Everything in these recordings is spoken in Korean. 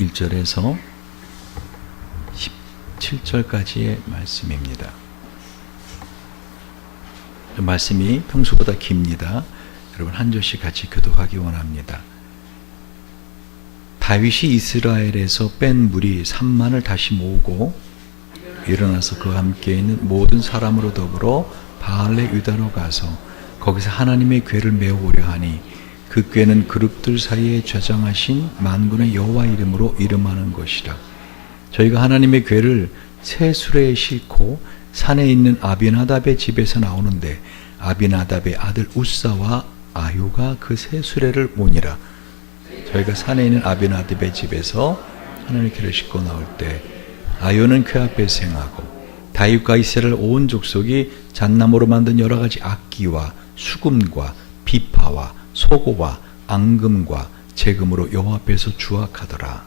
1절에서 17절까지의 말씀입니다. 말씀이 평소보다 깁니다. 여러분 한 절씩 같이 교독하기 원합니다. 다윗이 이스라엘에서 뺀 무리 3만을 다시 모으고 일어나서 그와 함께 있는 모든 사람으로 더불어 바알레 유다로 가서 거기서 하나님의 궤를 메어오려 하니 그 궤는 그룹들 사이에 저장하신 만군의 여호와 이름으로 이름하는 것이라. 저희가 하나님의 궤를 새 수레에 싣고 산에 있는 아비나답의 집에서 나오는데 아비나답의 아들 우사와 아요가 그 새 수레를 모니라. 저희가 산에 있는 아비나답의 집에서 하나님의 궤를 싣고 나올 때 아요는 궤 앞에서 행하고 다윗과 이스라엘 온 족속이 잣나무로 만든 여러 가지 악기와 수금과 비파와 소고와 앙금과 재금으로 여호와 앞에서 주악하더라.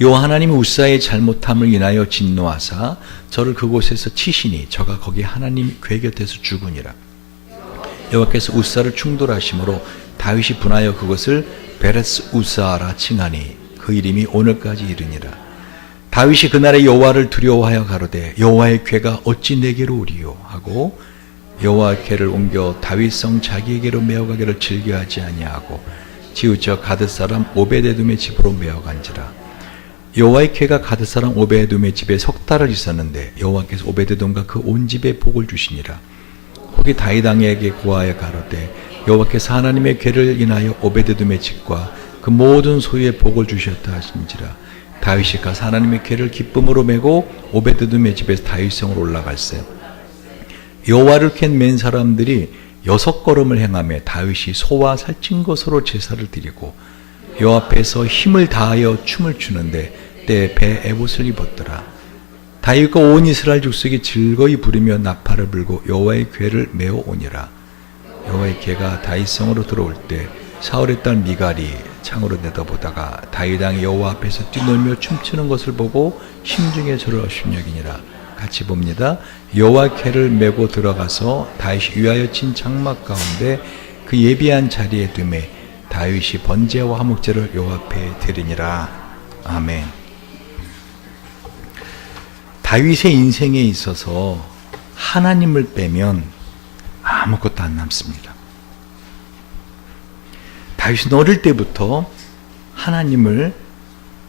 여호와 하나님이 우사의 잘못함을 인하여 진노하사 저를 그곳에서 치시니 저가 거기 하나님 궤 곁에서 죽으니라. 여호와께서 우사를 충돌하심으로 다윗이 분하여 그것을 베레스 우사라 칭하니 그 이름이 오늘까지 이르니라. 다윗이 그날에 여호와를 두려워하여 가로되 여호와의 궤가 어찌 내게로 오리요 하고 여호와의 궤를 옮겨 다윗성 자기에게로 메어가기를 즐겨하지 아니하고 지우쳐 가드 사람 오베데돔의 집으로 메어간지라. 여호와의 궤가 가드 사람 오베데돔의 집에 석 달을 있었는데 여호와께서 오베데돔과 그 온 집에 복을 주시니라. 혹이 다윗 왕에게 고하여 가로되 여호와께서 하나님의 궤를 인하여 오베데돔의 집과 그 모든 소유에 복을 주셨다 하신지라. 다윗이 가서 하나님의 궤를 기쁨으로 메고 오베데돔의 집에서 다윗성으로 올라갈세. 여호와를 캔맨 사람들이 6걸음을 행하며 다윗이 소와 살찐 것으로 제사를 드리고 여호와 앞에서 힘을 다하여 춤을 추는데 때에 배 에봇을 입었더라. 다윗과 온 이스라엘 족속이 즐거이 부르며 나팔을 불고 여호와의 궤를 메어 오니라. 여호와의 궤가 다윗성으로 들어올 때 사울의 딸 미갈이 창으로 내다보다가 다윗 왕이 여호와 앞에서 뛰놀며 춤추는 것을 보고 심중에 저를 업신여기니라. 같이 봅니다. 여호와 궤를 메고 들어가서 다윗이 위하여 친 장막 가운데 그 예비한 자리에 두매 다윗이 번제와 화목제를 여호와 앞에 드리니라. 아멘. 다윗의 인생에 있어서 하나님을 빼면 아무것도 안 남습니다. 다윗은 어릴 때부터 하나님을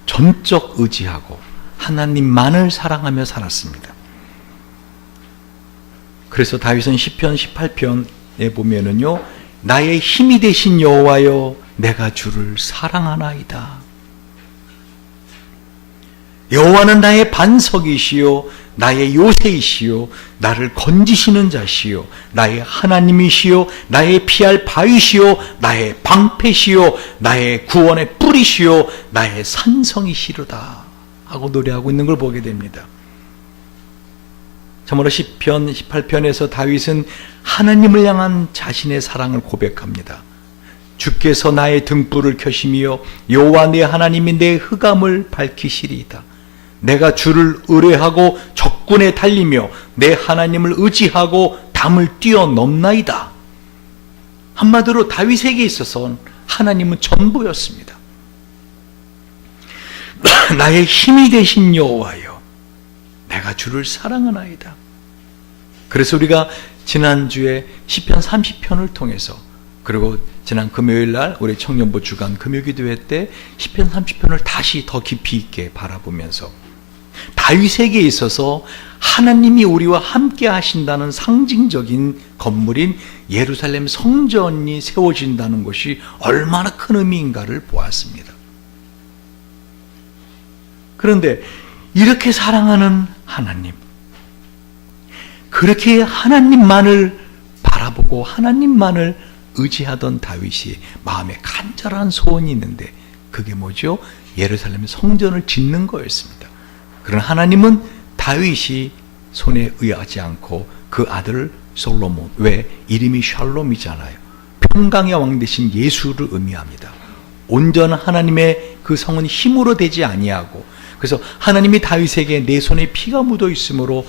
전적 의지하고 하나님만을 사랑하며 살았습니다. 그래서 다윗은 시편 18편에 보면은요, 나의 힘이 되신 여호와여 내가 주를 사랑하나이다. 여호와는 나의 반석이시요 나의 요새이시요 나를 건지시는 자시요 나의 하나님이시요 나의 피할 바위시요 나의 방패시요 나의 구원의 뿌리시요 나의 산성이시로다 하고 노래하고 있는 걸 보게 됩니다. 참으로 시편 18편에서 다윗은 하나님을 향한 자신의 사랑을 고백합니다. 주께서 나의 등불을 켜시며 여호와 내 하나님이 내 흑암을 밝히시리이다. 내가 주를 의뢰하고 적군에 달리며 내 하나님을 의지하고 담을 뛰어넘나이다. 한마디로 다윗에게 있어서 하나님은 전부였습니다. 나의 힘이 되신 여호와여 내가 주를 사랑하나이다. 그래서 우리가 지난주에 시편 30편을 통해서 그리고 지난 금요일날 우리 청년부 주간 금요기도회 때 시편 30편을 다시 더 깊이 있게 바라보면서 다윗에게 있어서 하나님이 우리와 함께 하신다는 상징적인 건물인 예루살렘 성전이 세워진다는 것이 얼마나 큰 의미인가를 보았습니다. 그런데 이렇게 사랑하는 하나님, 그렇게 하나님만을 바라보고 하나님만을 의지하던 다윗이 마음에 간절한 소원이 있는데 그게 뭐죠? 예루살렘 성전을 짓는 거였습니다. 그러나 하나님은 다윗이 손에 의하지 않고 그 아들 솔로몬, 왜? 이름이 샬롬이잖아요. 평강의 왕 되신 예수를 의미합니다. 온전한 하나님의 그 성은 힘으로 되지 아니하고, 그래서 하나님이 다윗에게 내 손에 피가 묻어 있으므로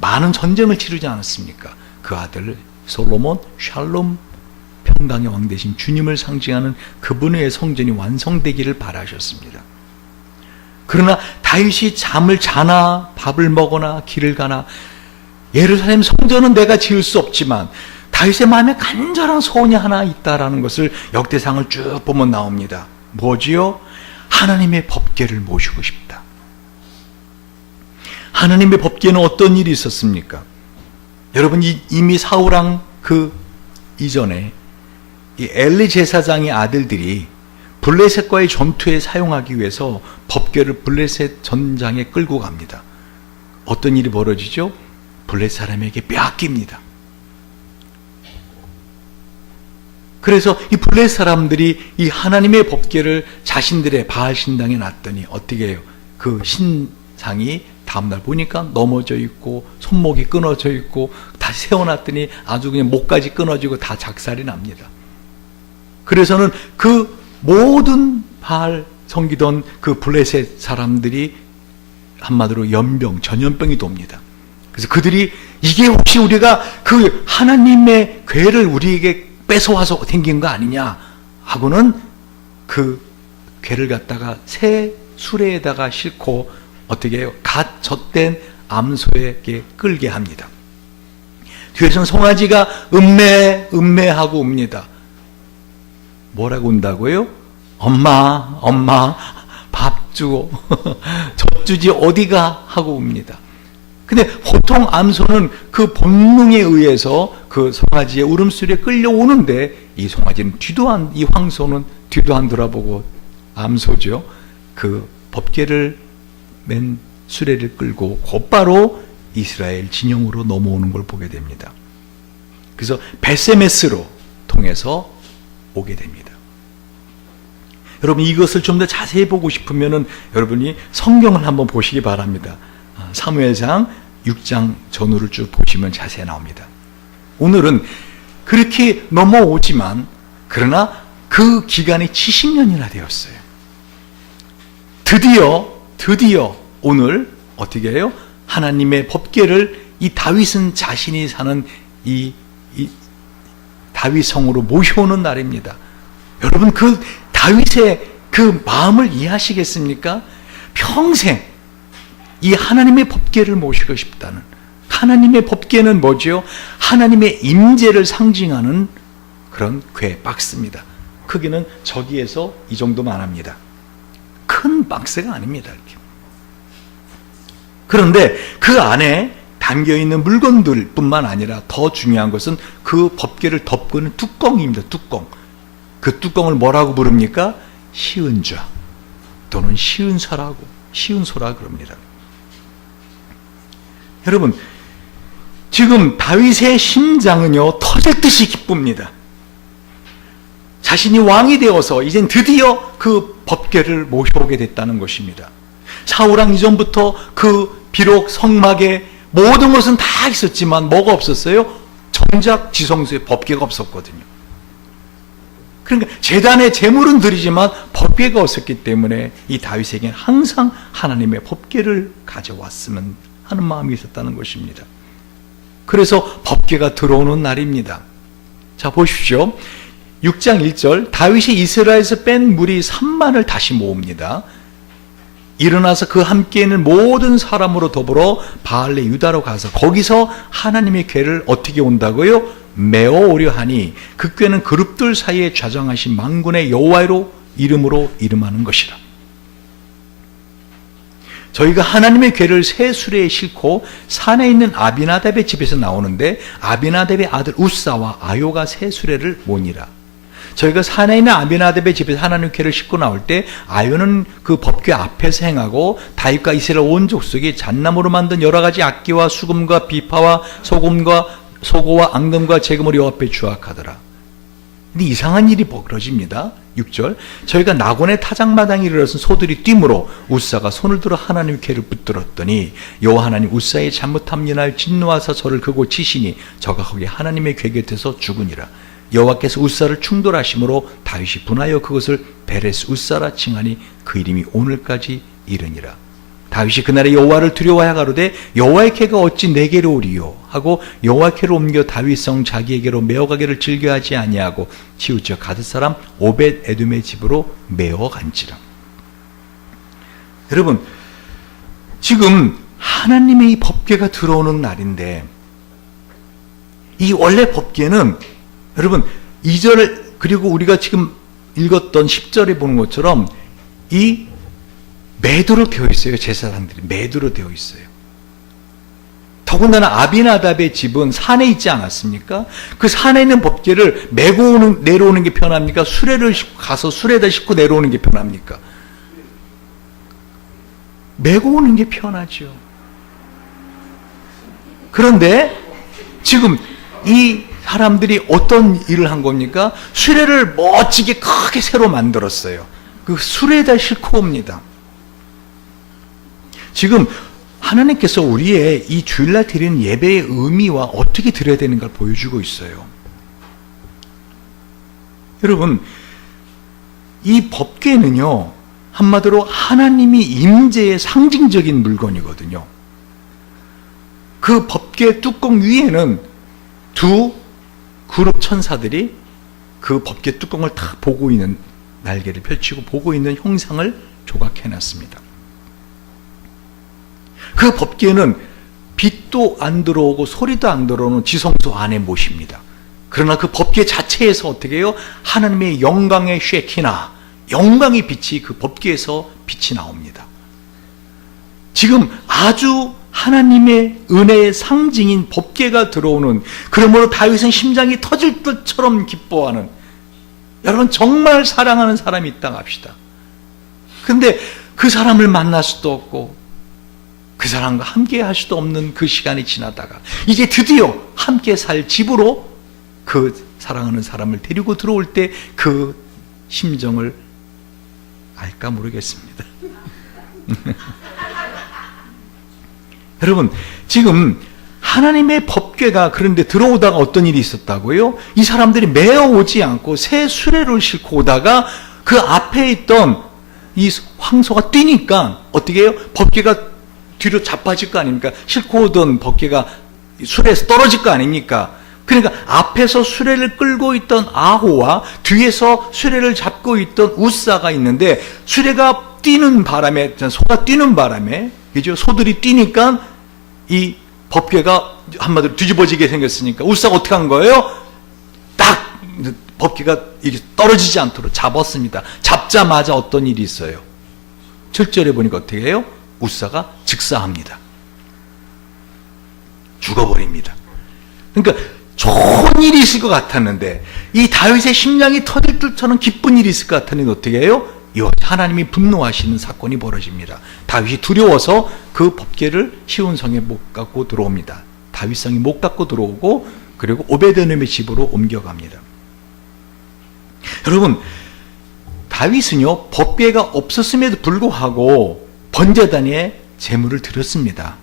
많은 전쟁을 치르지 않았습니까? 그 아들 솔로몬 샬롬 평강의 왕 대신 주님을 상징하는 그분의 성전이 완성되기를 바라셨습니다. 그러나 다윗이 잠을 자나 밥을 먹거나 길을 가나 예루살렘 성전은 내가 지을 수 없지만 다윗의 마음에 간절한 소원이 하나 있다라는 것을 역대상을 쭉 보면 나옵니다. 뭐지요? 하나님의 법궤를 모시고 싶다. 하나님의 법궤는 어떤 일이 있었습니까? 여러분 이미 사울왕 그 이전에 이 엘리 제사장의 아들들이 블레셋과의 전투에 사용하기 위해서 법궤를 블레셋 전장에 끌고 갑니다. 어떤 일이 벌어지죠? 블레셋 사람에게 빼앗깁니다. 그래서 이 블레셋 사람들이 이 하나님의 법궤를 자신들의 바알 신당에 놨더니 어떻게 해요? 그 신상이 다음날 보니까 넘어져 있고 손목이 끊어져 있고 다시 세워놨더니 아주 그냥 목까지 끊어지고 다 작살이 납니다. 그래서는 그 모든 바알 섬기던 그 블레셋 사람들이 한마디로 전염병이 돕니다. 그래서 그들이 이게 혹시 우리가 그 하나님의 궤를 우리에게 뺏어와서 생긴 거 아니냐 하고는 그 궤를 갖다가 새 수레에다가 싣고 어떻게 해요? 갓 젖된 암소에게 끌게 합니다. 뒤에서는 송아지가 음매하고 웁니다. 뭐라고 운다고요? 엄마 밥 주고 젖 주지 어디가 하고 웁니다. 근데 보통 암소는 그 본능에 의해서 그 송아지의 울음소리에 끌려오는데 이 송아지는 이 황소는 뒤도 안 돌아보고 암소죠. 그 법궤를 맨 수레를 끌고 곧바로 이스라엘 진영으로 넘어오는 걸 보게 됩니다. 그래서 베세메스로 통해서 오게 됩니다. 여러분 이것을 좀 더 자세히 보고 싶으면은 여러분이 성경을 한번 보시기 바랍니다. 사무엘상 6장 전후를 쭉 보시면 자세히 나옵니다. 오늘은 그렇게 넘어오지만 그러나 그 기간이 70년이나 되었어요. 드디어 오늘 어떻게 해요? 하나님의 법궤를 이 다윗은 자신이 사는 이 다윗 성으로 모셔오는 날입니다. 여러분 그 다윗의 그 마음을 이해하시겠습니까? 평생 이 하나님의 법궤를 모시고 싶다는, 하나님의 법궤는 뭐죠? 하나님의 임재를 상징하는 그런 궤 박스입니다. 크기는 저기에서 이 정도만 합니다. 큰 박스가 아닙니다. 이렇게. 그런데 그 안에 담겨있는 물건들 뿐만 아니라 더 중요한 것은 그 법궤를 덮고는 뚜껑입니다. 뚜껑. 그 뚜껑을 뭐라고 부릅니까? 시은좌 또는 시은소라 그럽니다. 여러분 지금 다윗의 심장은요 터질 듯이 기쁩니다. 자신이 왕이 되어서 이젠 드디어 그 법궤를 모셔오게 됐다는 것입니다. 사울왕 이전부터 그 비록 성막에 모든 것은 다 있었지만 뭐가 없었어요? 정작 지성소에 법궤가 없었거든요. 그러니까 제단에 제물은 드리지만 법궤가 없었기 때문에 이 다윗에게는 항상 하나님의 법궤를 가져왔으면 하는 마음이 있었다는 것입니다. 그래서 법궤가 들어오는 날입니다. 자 보십시오. 6장 1절 다윗이 이스라엘에서 뺀 무리 3만을 다시 모읍니다. 일어나서 그 함께 있는 모든 사람으로 더불어 바알레 유다로 가서 거기서 하나님의 궤를 어떻게 온다고요? 메어 오려 하니 그 궤는 그룹들 사이에 좌정하신 만군의 여호와로 이름으로 이름하는 것이라. 저희가 하나님의 궤를 새 수레에 싣고 산에 있는 아비나답의 집에서 나오는데 아비나답의 아들 우사와 아요가 새 수레를 모니라. 저희가 산에 있는 아비나답의 집에서 하나님의 궤를 싣고 나올 때 아요는 그 법궤 앞에서 행하고 다윗과 이스라엘 온 족속이 잣나무로 만든 여러 가지 악기와 수금과 비파와 소고와 앙금과 재금을 여호와 앞에 주악하더라. 근데 이상한 일이 벌어집니다. 6절 저희가 낙원의 타작마당에 이르러서 소들이 뛰므로 우사가 손을 들어 하나님의 궤를 붙들었더니 여호와 하나님 우사의 잘못함 인하여 진노하사 저를 그곳 치시니 저가 거기 하나님의 궤 곁에서 죽으니라. 여호와께서 우사를 충돌하심으로 다윗이 분하여 그것을 베레스 우사라 칭하니 그 이름이 오늘까지 이르니라. 다윗이 그날에 여호와를 두려워하여 가로되 여호와의 쾌가 어찌 내게로 오리요 하고 여호와의 쾌를 옮겨 다윗성 자기에게로 메어가기를 즐겨하지 아니하고 치우쳐 가드 사람 오벳 에돔의 집으로 메어간지라. 여러분, 지금 하나님의 이 법궤가 들어오는 날인데, 이 원래 법궤는 여러분 2절 그리고 우리가 지금 읽었던 10절에 보는 것처럼 이 매두로 되어 있어요. 제사장들이 매두로 되어 있어요. 더군다나 아비나답의 집은 산에 있지 않았습니까? 그 산에 있는 법궤를 메고 내려오는 게 편합니까? 수레를 가서 수레에다 싣고 내려오는 게 편합니까? 메고 오는 게 편하죠. 그런데 지금 이 사람들이 어떤 일을 한 겁니까? 수레를 멋지게 크게 새로 만들었어요. 그 수레에다 싣고 옵니다. 지금 하나님께서 우리의 이 주일날 드리는 예배의 의미와 어떻게 드려야 되는가를 보여주고 있어요. 여러분, 이 법궤는요, 한마디로 하나님이 임재의 상징적인 물건이거든요. 그 법궤 뚜껑 위에는 두 그룹 천사들이 그 법궤 뚜껑을 다 보고 있는, 날개를 펼치고 보고 있는 형상을 조각해놨습니다. 그 법궤는 빛도 안 들어오고 소리도 안 들어오는 지성소 안에 모십니다. 그러나 그 법궤 자체에서 어떻게 해요? 하나님의 영광의 쉐키나, 영광의 빛이 그 법궤에서 빛이 나옵니다. 지금 아주 하나님의 은혜의 상징인 법궤가 들어오는, 그러므로 다윗은 심장이 터질 것처럼 기뻐하는, 여러분 정말 사랑하는 사람이 있다 합시다. 근데 그 사람을 만날 수도 없고 그 사람과 함께 할 수도 없는 그 시간이 지나다가 이제 드디어 함께 살 집으로 그 사랑하는 사람을 데리고 들어올 때 그 심정을 알까 모르겠습니다. 여러분, 지금 하나님의 법궤가 그런데 들어오다가 어떤 일이 있었다고요? 이 사람들이 메어 오지 않고 새 수레를 싣고 오다가 그 앞에 있던 이 황소가 뛰니까 어떻게 해요? 법궤가 뒤로 자빠질 거 아닙니까? 싣고 오던 법궤가 수레에서 떨어질 거 아닙니까? 그러니까 앞에서 수레를 끌고 있던 아호와 뒤에서 수레를 잡고 있던 우사가 있는데, 수레가 뛰는 바람에, 소가 뛰는 바람에, 그죠? 소들이 뛰니까 이 법궤가 한마디로 뒤집어지게 생겼으니까 우사가 어떻게 한 거예요? 딱 법궤가 떨어지지 않도록 잡았습니다. 잡자마자 어떤 일이 있어요? 7절에 보니까 어떻게 해요? 우사가 즉사합니다. 죽어버립니다. 그러니까 좋은 일이 있을 것 같았는데, 이 다윗의 심장이 터질 듯처럼 기쁜 일이 있을 것 같았는데 어떻게 해요? 하나님이 분노하시는 사건이 벌어집니다. 다윗이 두려워서 그 법궤를 시온성에 못 갖고 들어옵니다. 다윗성이 못 갖고 들어오고, 그리고 오베드에돔의 집으로 옮겨갑니다. 여러분, 다윗은요 법궤가 없었음에도 불구하고 번제단에 제물을 드렸습니다.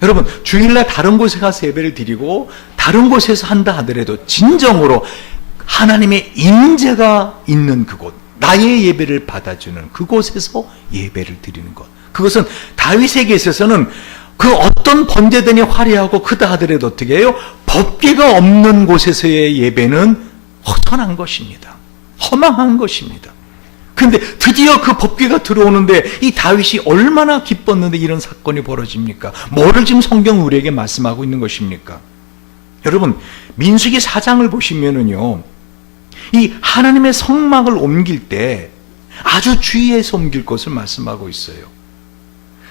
여러분, 주일날 다른 곳에 가서 예배를 드리고 다른 곳에서 한다 하더라도 진정으로 하나님의 임재가 있는 그곳, 나의 예배를 받아주는 그곳에서 예배를 드리는 것, 그것은 다윗에게 있어서는 그 어떤 번제단이 화려하고 크다 하더라도 어떻게 해요? 법궤가 없는 곳에서의 예배는 허전한 것입니다. 허망한 것입니다. 근데 드디어 그 법궤가 들어오는데 이 다윗이 얼마나 기뻤는데 이런 사건이 벌어집니까? 뭐를 지금 성경 우리에게 말씀하고 있는 것입니까? 여러분, 민수기 4장을 보시면은요, 이 하나님의 성막을 옮길 때 아주 주의해서 옮길 것을 말씀하고 있어요.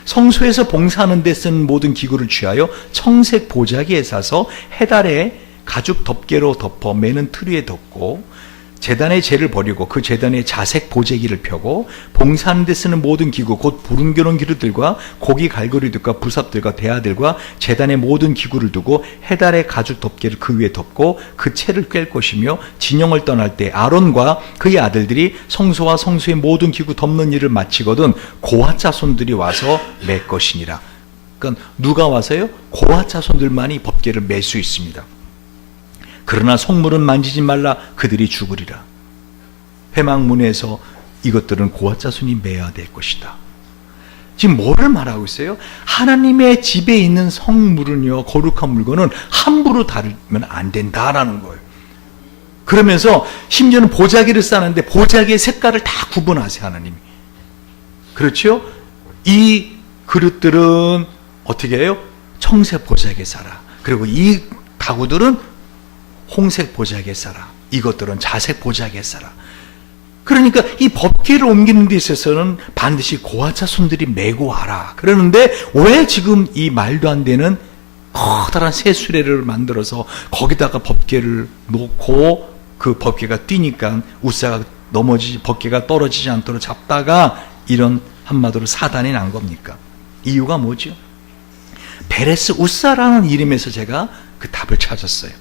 성소에서 봉사하는 데 쓴 모든 기구를 취하여 청색 보자기에 사서 해달에 가죽 덮개로 덮어 매는 틀 위에 덮고, 제단의 재를 버리고 그 제단에 자색 보재기를 펴고, 봉사하는 데 쓰는 모든 기구 곧 부릉겨놓은 기류들과 고기 갈고리들과 부삽들과 대야들과 제단의 모든 기구를 두고 해달의 가죽 덮개를 그 위에 덮고 그 채를 꿰 것이며, 진영을 떠날 때 아론과 그의 아들들이 성소와 성소의 모든 기구 덮는 일을 마치거든 고핫 자손들이 와서 맬 것이니라. 그러니까 누가 와서요? 고핫 자손들만이 법궤를 맬 수 있습니다. 그러나 성물은 만지지 말라, 그들이 죽으리라. 회막문에서 이것들은 고핫 자손이 매야 될 것이다. 지금 뭐를 말하고 있어요? 하나님의 집에 있는 성물은요, 거룩한 물건은 함부로 다루면 안 된다라는 거예요. 그러면서 심지어는 보자기를 싸는데 보자기의 색깔을 다 구분하세요, 하나님이. 그렇죠? 이 그릇들은 어떻게 해요? 청색 보자기에 싸라. 그리고 이 가구들은 홍색 보자기에 싸라. 이것들은 자색 보자기에 싸라. 그러니까 이 법궤를 옮기는 데 있어서는 반드시 고아자손들이 메고 와라. 그러는데 왜 지금 이 말도 안 되는 커다란 새 수레를 만들어서 거기다가 법궤를 놓고 그 법궤가 뛰니까 우사가 법궤가 떨어지지 않도록 잡다가 이런 한마디로 사단이 난 겁니까? 이유가 뭐죠? 베레스 우사라는 이름에서 제가 그 답을 찾았어요.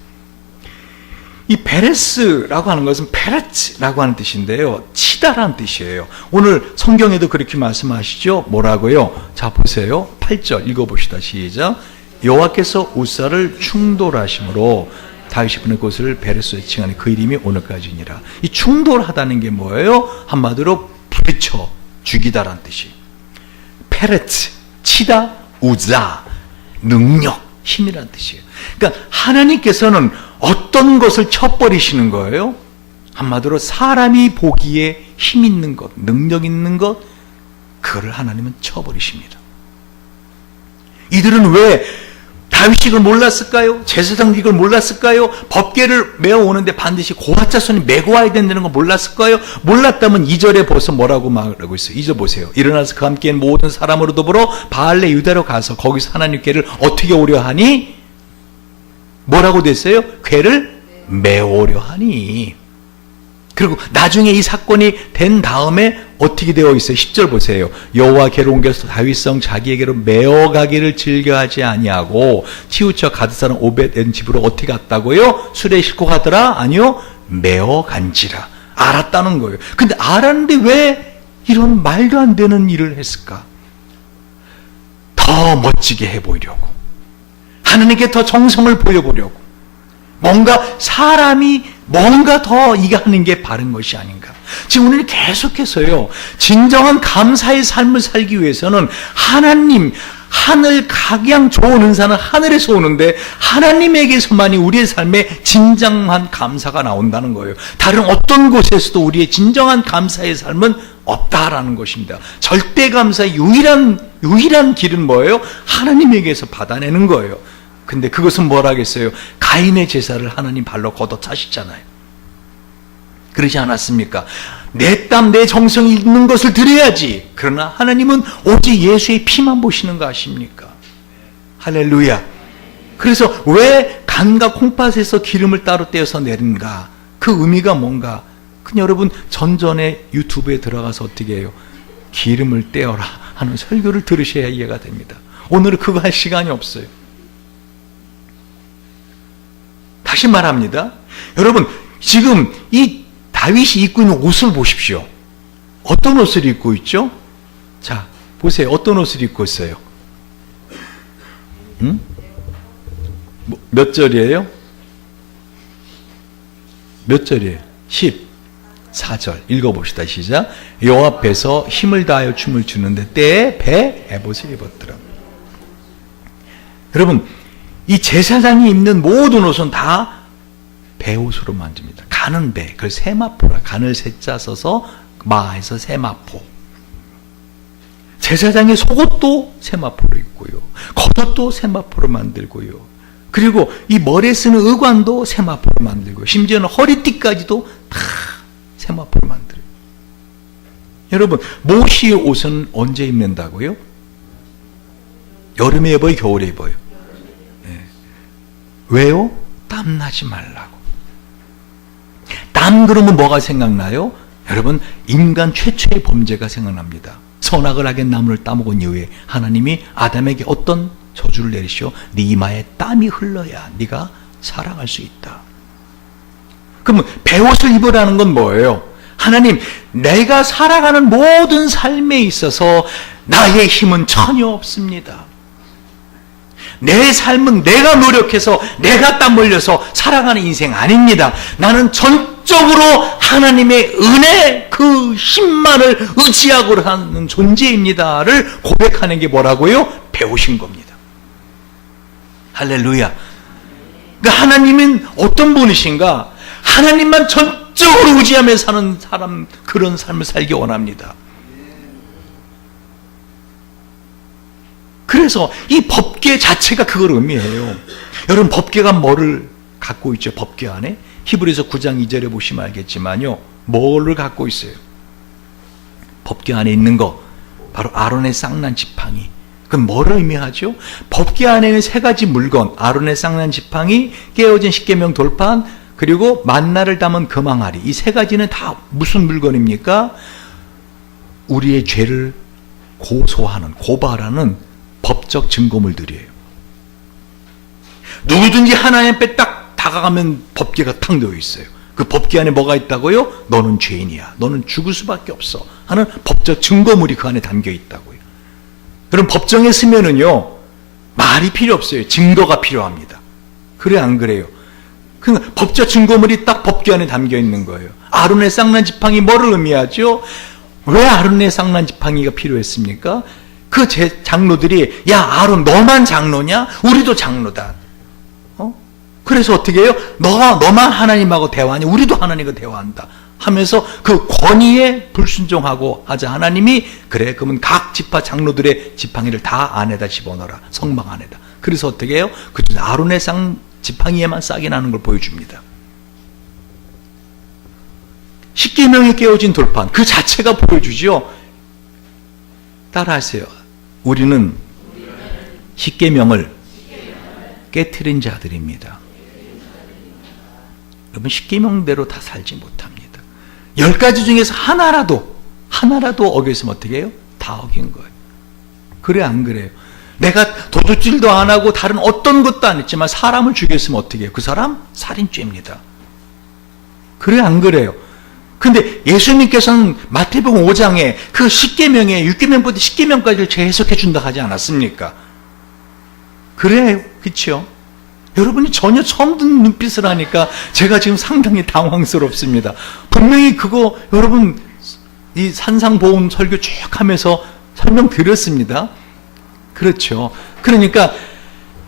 이 베레스라고 하는 것은 페레츠라고 하는 뜻인데요, 치다라는 뜻이에요. 오늘 성경에도 그렇게 말씀하시죠. 뭐라고요? 자, 보세요. 8절 읽어봅시다. 시작. 여호와께서 우사를 충돌하심으로 다윗이 부른 곳을 베레스로 칭하니 그 이름이 오늘까지니라. 이 충돌하다는 게 뭐예요? 한마디로 부딪혀 죽이다라는 뜻이. 페레츠, 치다, 우자, 능력, 힘이라는 뜻이에요. 그러니까 하나님께서는 어떤 것을 쳐버리시는 거예요? 한마디로 사람이 보기에 힘 있는 것, 능력 있는 것, 그거를 하나님은 쳐버리십니다. 이들은 왜 다윗이 이걸 몰랐을까요? 제사장이 이걸 몰랐을까요? 법궤를 메어오는데 반드시 고아자손이 메고 와야 된다는 걸 몰랐을까요? 몰랐다면 2절에 벌써 뭐라고 말하고 있어요? 2절 보세요. 일어나서 그와 함께 모든 사람으로 더불어 바알레 유다로 가서 거기서 하나님께를 어떻게 오려 하니? 뭐라고 됐어요? 궤를 메오려 하니. 그리고 나중에 이 사건이 된 다음에 어떻게 되어 있어요? 10절 보세요. 여호와 궤를 옮겨서 다윗성 자기에게로 메어가기를 즐겨하지 아니하고 치우쳐 가드 사람 오벳의 집으로 어떻게 갔다고요? 수레 싣고 가더라? 아니요, 메어간지라. 알았다는 거예요. 근데 알았는데 왜 이런 말도 안 되는 일을 했을까? 더 멋지게 해보려고, 하나님께 더 정성을 보여보려고, 뭔가 사람이 뭔가 더 이거 하는 게 바른 것이 아닌가. 지금 우리는 계속해서요, 진정한 감사의 삶을 살기 위해서는 하나님, 하늘 각양 좋은 은사는 하늘에서 오는데 하나님에게서만이 우리의 삶에 진정한 감사가 나온다는 거예요. 다른 어떤 곳에서도 우리의 진정한 감사의 삶은 없다라는 것입니다. 절대 감사의 유일한 길은 뭐예요? 하나님에게서 받아내는 거예요. 근데 그것은 뭐라겠어요? 가인의 제사를 하나님 발로 걷어차시잖아요. 그러지 않았습니까? 내 땀, 내 정성이 있는 것을 드려야지. 그러나 하나님은 오직 예수의 피만 보시는 거 아십니까? 할렐루야. 그래서 왜 간과 콩팥에서 기름을 따로 떼어서 내린가? 그 의미가 뭔가? 여러분 전전에 유튜브에 들어가서 어떻게 해요? 기름을 떼어라 하는 설교를 들으셔야 이해가 됩니다. 오늘은 그거 할 시간이 없어요. 다시 말합니다. 여러분, 지금 이 다윗이 입고 있는 옷을 보십시오. 어떤 옷을 입고 있죠? 자, 보세요. 어떤 옷을 입고 있어요? 몇 절이에요? 몇 절이에요? 14절. 읽어봅시다. 시작. 여호와 앞에서 힘을 다하여 춤을 추는데 때에 배 에봇을 입었더라. 여러분, 이 제사장이 입는 모든 옷은 다 배옷으로 만듭니다. 가는 배, 그걸 세마포라. 간을 세자 써서 마에서 세마포. 제사장의 속옷도 세마포로 입고요, 겉옷도 세마포로 만들고요, 그리고 이 머리에 쓰는 의관도 세마포로 만들고, 심지어는 허리띠까지도 다 세마포로 만들어요. 여러분, 모시의 옷은 언제 입는다고요? 여름에 입어요, 겨울에 입어요? 왜요? 땀나지 말라고. 땀 그러면 뭐가 생각나요? 여러분, 인간 최초의 범죄가 생각납니다. 선악을 하게 나무를 따먹은 이후에 하나님이 아담에게 어떤 저주를 내리시오? 네 이마에 땀이 흘러야 네가 살아갈 수 있다. 그러면 배옷을 입으라는 건 뭐예요? 하나님, 내가 살아가는 모든 삶에 있어서 나의 힘은 전혀 없습니다. 내 삶은 내가 노력해서 내가 땀 흘려서 살아가는 인생 아닙니다. 나는 전적으로 하나님의 은혜 그 힘만을 의지하고 하는 존재입니다를 고백하는 게 뭐라고요? 배우신 겁니다. 할렐루야. 그러니까 하나님은 어떤 분이신가? 하나님만 전적으로 의지하며 사는 사람, 그런 삶을 살기 원합니다. 그래서 이 법궤 자체가 그걸 의미해요. 여러분, 법궤가 뭐를 갖고 있죠? 법궤 안에 히브리서 9장 2절에 보시면 알겠지만요, 뭐를 갖고 있어요? 법궤 안에 있는 거 바로 아론의 쌍난 지팡이. 그럼 뭐를 의미하죠? 법궤 안에는 세 가지 물건, 아론의 쌍난 지팡이, 깨어진 십계명 돌판, 그리고 만나를 담은 금항아리. 이 세 가지는 다 무슨 물건입니까? 우리의 죄를 고소하는, 고발하는 법적 증거물들이에요. 누구든지 하나님 앞에 딱 다가가면 법궤가 탁 놓여 있어요. 그 법궤 안에 뭐가 있다고요? 너는 죄인이야, 너는 죽을 수밖에 없어 하는 법적 증거물이 그 안에 담겨 있다고요. 그럼 법정에 서면은요, 말이 필요 없어요. 증거가 필요합니다. 그래 안 그래요? 그러니까 법적 증거물이 딱 법궤 안에 담겨 있는 거예요. 아론의 쌍난 지팡이 뭐를 의미하죠? 왜 아론의 쌍난 지팡이가 필요했습니까? 그 제 장로들이, 야 아론 너만 장로냐? 우리도 장로다. 그래서 어떻게 해요? 너만 하나님하고 대화하냐? 우리도 하나님과 대화한다 하면서 그 권위에 불순종하고 하자 하나님이, 그래 그러면 각 지파 장로들의 지팡이를 다 안에다 집어넣어라, 성막 안에다. 그래서 어떻게 해요? 그 아론의 지팡이에만 싹이 나는 걸 보여줍니다. 십계명이 깨어진 돌판 그 자체가 보여주죠. 따라하세요. 우리는 십계명을 깨트린 자들입니다. 여러분, 십계명대로 다 살지 못합니다. 10가지 중에서 하나라도 어겼으면 어떻게 해요? 다 어긴 거예요. 그래 안 그래요? 내가 도둑질도 안 하고 다른 어떤 것도 안 했지만 사람을 죽였으면 어떻게 해요? 그 사람 살인죄입니다. 그래 안 그래요? 근데 예수님께서는 마태복음 5장에 그 10계명에 6계명부터 10계명까지를 재해석해 준다 하지 않았습니까? 그래요. 그렇죠? 여러분이 전혀 처음 듣는 눈빛을 하니까 제가 지금 상당히 당황스럽습니다. 분명히 그거 여러분 이 산상보험 설교 쭉 하면서 설명드렸습니다. 그렇죠. 그러니까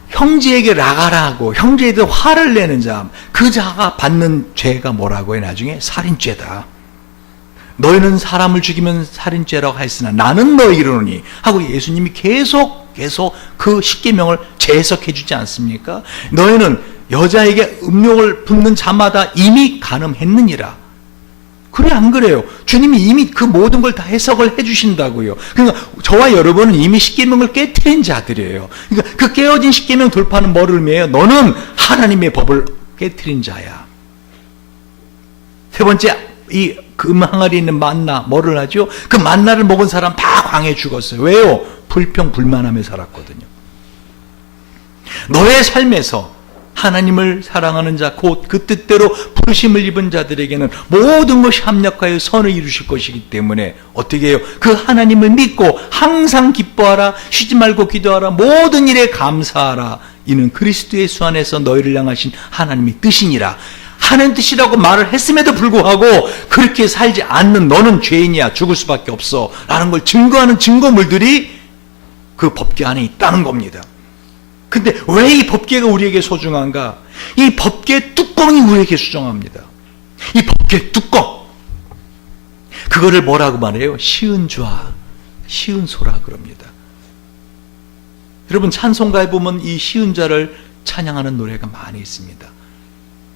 형제에게 라가라 하고 형제에게 화를 내는 자, 그 자가 받는 죄가 뭐라고 해? 나중에 살인죄다. 너희는 사람을 죽이면 살인죄라고 하였으나 나는 너희로니 하고 예수님이 계속 그 십계명을 재해석해 주지 않습니까? 너희는 여자에게 음욕을 붓는 자마다 이미 간음했느니라. 그래 안 그래요? 주님이 이미 그 모든 걸 다 해석을 해 주신다고요. 그러니까 저와 여러분은 이미 십계명을 깨트린 자들이에요. 그러니까 그 깨어진 십계명 돌파는 뭐를 의미해요? 너는 하나님의 법을 깨트린 자야. 세 번째, 이 금항아리에 있는 만나 뭐를 하죠? 그 만나를 먹은 사람 다 광해 죽었어요. 왜요? 불평불만하며 살았거든요. 너의 삶에서 하나님을 사랑하는 자, 곧 그 뜻대로 부르심을 입은 자들에게는 모든 것이 합력하여 선을 이루실 것이기 때문에 어떻게 해요? 그 하나님을 믿고 항상 기뻐하라, 쉬지 말고 기도하라, 모든 일에 감사하라. 이는 그리스도 예수 안에서 너희를 향하신 하나님의 뜻이니라. 하는 뜻이라고 말을 했음에도 불구하고 그렇게 살지 않는 너는 죄인이야, 죽을 수밖에 없어 라는 걸 증거하는 증거물들이 그 법궤 안에 있다는 겁니다. 근데 왜 이 법궤가 우리에게 소중한가? 이 법궤 뚜껑이 우리에게 소중합니다. 이 법궤 뚜껑, 그거를 뭐라고 말해요? 시은좌, 시은소라 그럽니다. 여러분, 찬송가에 보면 이 시은좌를 찬양하는 노래가 많이 있습니다.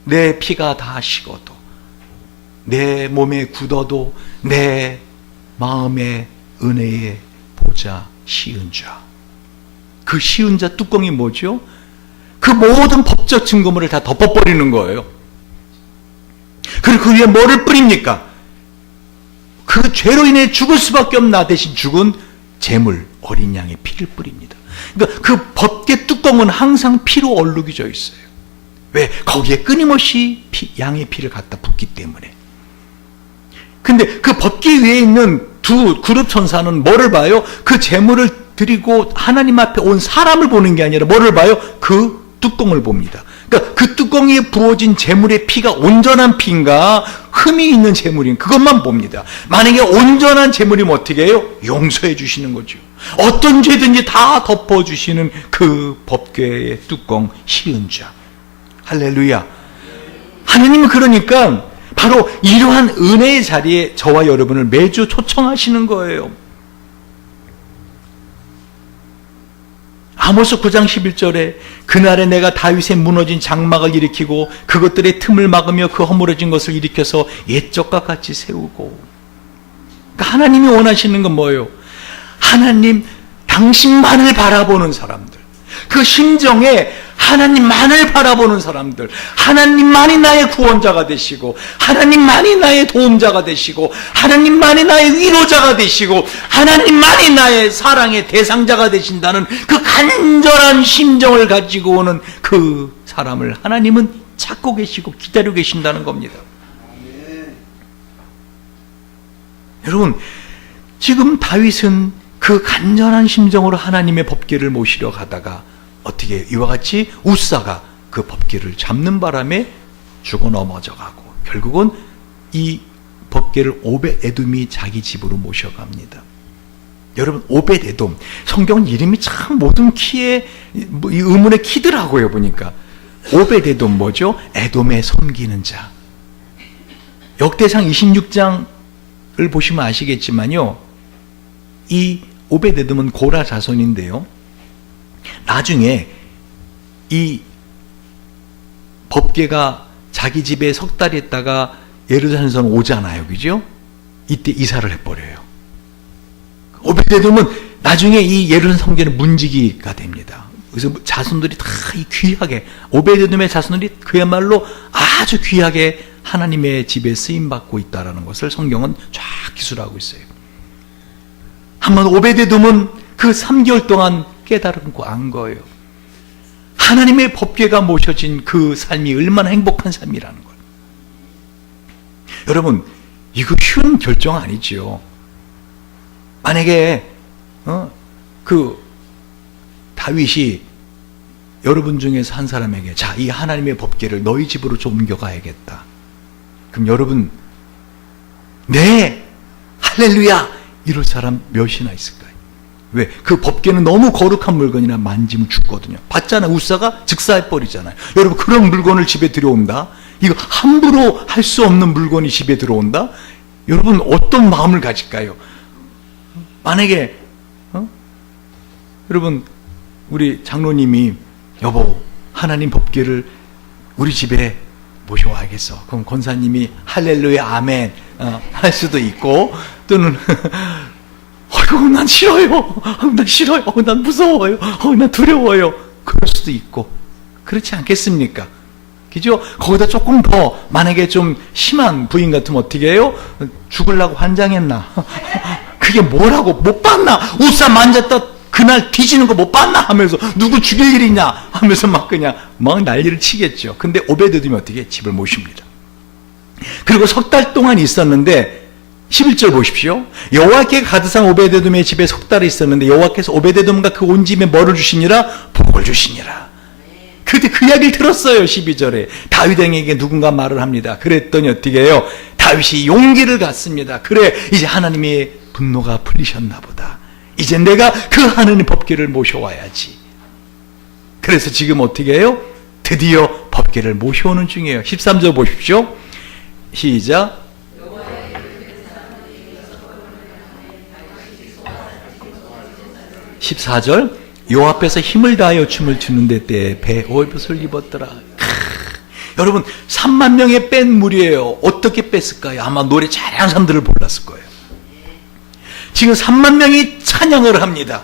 내 피가 다 식어도, 내 몸에 굳어도 내 마음의 은혜의 보좌 시은좌. 그 시은좌 뚜껑이 뭐죠? 그 모든 법적 증거물을 다 덮어버리는 거예요. 그리고 그 위에 뭐를 뿌립니까? 그 죄로 인해 죽을 수밖에 없는 나 대신 죽은 제물 어린 양의 피를 뿌립니다. 그러니까 그 법궤 뚜껑은 항상 피로 얼룩이져 있어요. 왜? 거기에 끊임없이 양의 피를 갖다 붓기 때문에. 근데 그 법궤 위에 있는 두 그룹 천사는 뭐를 봐요? 그 제물을 드리고 하나님 앞에 온 사람을 보는 게 아니라 뭐를 봐요? 그 뚜껑을 봅니다. 그러니까 그 뚜껑에 부어진 제물의 피가 온전한 피인가 흠이 있는 제물인 그것만 봅니다. 만약에 온전한 제물이면 어떻게 해요? 용서해 주시는 거죠. 어떤 죄든지 다 덮어주시는 그 법궤의 뚜껑 시은 자. 할렐루야. 하나님은 그러니까 바로 이러한 은혜의 자리에 저와 여러분을 매주 초청하시는 거예요. 아모스 9장 11절에 그날에 내가 다윗의 무너진 장막을 일으키고 그것들의 틈을 막으며 그 허물어진 것을 일으켜서 옛적과 같이 세우고. 그러니까 하나님이 원하시는 건 뭐예요? 하나님 당신만을 바라보는 사람들, 그 심정에 하나님만을 바라보는 사람들, 하나님만이 나의 구원자가 되시고 하나님만이 나의 도움자가 되시고 하나님만이 나의 위로자가 되시고 하나님만이 나의 사랑의 대상자가 되신다는 그 간절한 심정을 가지고 오는 그 사람을 하나님은 찾고 계시고 기다리고 계신다는 겁니다. 여러분, 지금 다윗은 그 간절한 심정으로 하나님의 법궤를 모시려 가다가 어떻게 이와 같이 우사가 그 법궤를 잡는 바람에 죽어 넘어져 가고 결국은 이 법궤를 오벳에돔이 자기 집으로 모셔갑니다. 여러분, 오벳에돔 성경 이름이 참 모든 키에 이 의문의 키더라고요. 보니까 오벳에돔 뭐죠? 에돔의 섬기는 자. 역대상 26장을 보시면 아시겠지만요, 이 오벳에돔은 고라 자손인데요, 나중에 이 법궤가 자기 집에 석 달 있다가 예루살렘에서 오잖아요, 그죠? 이때 이사를 해버려요. 오벳에돔은 나중에 이 예루살렘 성전의 문지기가 됩니다. 그래서 자손들이 다 이 귀하게, 오벳에돔의 자손들이 그야말로 아주 귀하게 하나님의 집에 쓰임받고 있다는 것을 성경은 쫙 기술하고 있어요. 한번 오벳에돔은 그 3개월 동안 깨달은 안 거예요. 하나님의 법궤가 모셔진 그 삶이 얼마나 행복한 삶이라는 걸. 여러분, 이거 쉬운 결정 아니지요. 만약에 그 다윗이 여러분 중에서 한 사람에게 자, 이 하나님의 법궤를 너희 집으로 좀 옮겨가야겠다. 그럼 여러분, 네, 할렐루야, 이럴 사람 몇이나 있을까요? 왜? 그 법궤는 너무 거룩한 물건이나 만지면 죽거든요. 봤잖아요. 우사가 즉사해버리잖아요. 여러분, 그런 물건을 집에 들여온다? 이거 함부로 할 수 없는 물건이 집에 들어온다? 여러분, 어떤 마음을 가질까요? 만약에 여러분, 우리 장로님이 여보, 하나님 법궤를 우리 집에 모셔와야겠어. 그럼 권사님이 할렐루야 아멘 할 수도 있고, 또는 아이고, 난 싫어요. 난 싫어요. 난 무서워요. 난 두려워요. 그럴 수도 있고. 그렇지 않겠습니까? 그죠? 거기다 조금 더 만약에 좀 심한 부인 같으면 어떻게 해요? 죽으려고 환장했나? 그게 뭐라고? 못 봤나? 우사 만졌다 그날 뒤지는 거 못 봤나? 하면서 누구 죽일 일이냐? 하면서 막 그냥 막 난리를 치겠죠. 근데 오벳에돔이 어떻게 집을 모십니다. 그리고 석 달 동안 있었는데 11절 보십시오. 여호와께 가드상 오벳에돔의 집에 석 달이 있었는데 여호와께서 오벳에돔과 그 온 집에 뭐를 주시니라? 복을 주시니라. 그때 그 이야기를 들었어요. 12절에 다윗에게 누군가 말을 합니다. 그랬더니 어떻게 해요? 다윗이 용기를 갖습니다. 그래, 이제 하나님의 분노가 풀리셨나 보다. 이제 내가 그 하나님의 법궤를 모셔와야지. 그래서 지금 어떻게 해요? 드디어 법궤를 모셔오는 중이에요. 13절 보십시오. 시작. 14절, 요 앞에서 힘을 다하여 춤을 추는데 때에 배옷을 입었더라. 여러분, 3만 명에 뺀 무리예요. 어떻게 뺐을까요? 아마 노래 잘하는 사람들을 몰랐을 거예요. 지금 3만 명이 찬양을 합니다.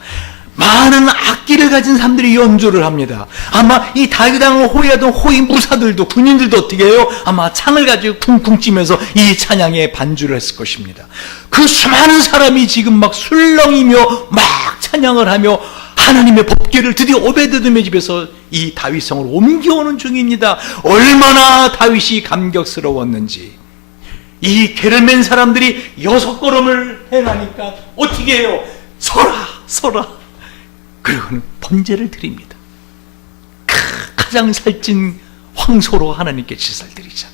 많은 악기를 가진 사람들이 연주를 합니다. 아마 이 다윗왕을 호위하던 호위 무사들도, 군인들도 어떻게 해요? 아마 창을 가지고 쿵쿵 찌면서 이 찬양에 반주를 했을 것입니다. 그 수많은 사람이 지금 막 술렁이며 막 찬양을 하며 하나님의 법궤를 드디어 오벳에돔의 집에서 이 다윗성으로 옮겨오는 중입니다. 얼마나 다윗이 감격스러웠는지. 이 괴를 맨 사람들이 6걸음을 행하니까 어떻게 해요? 서라 서라. 그리고는 번제를 드립니다. 가자 가장 살찐 황소로 하나님께 제사를 드리자.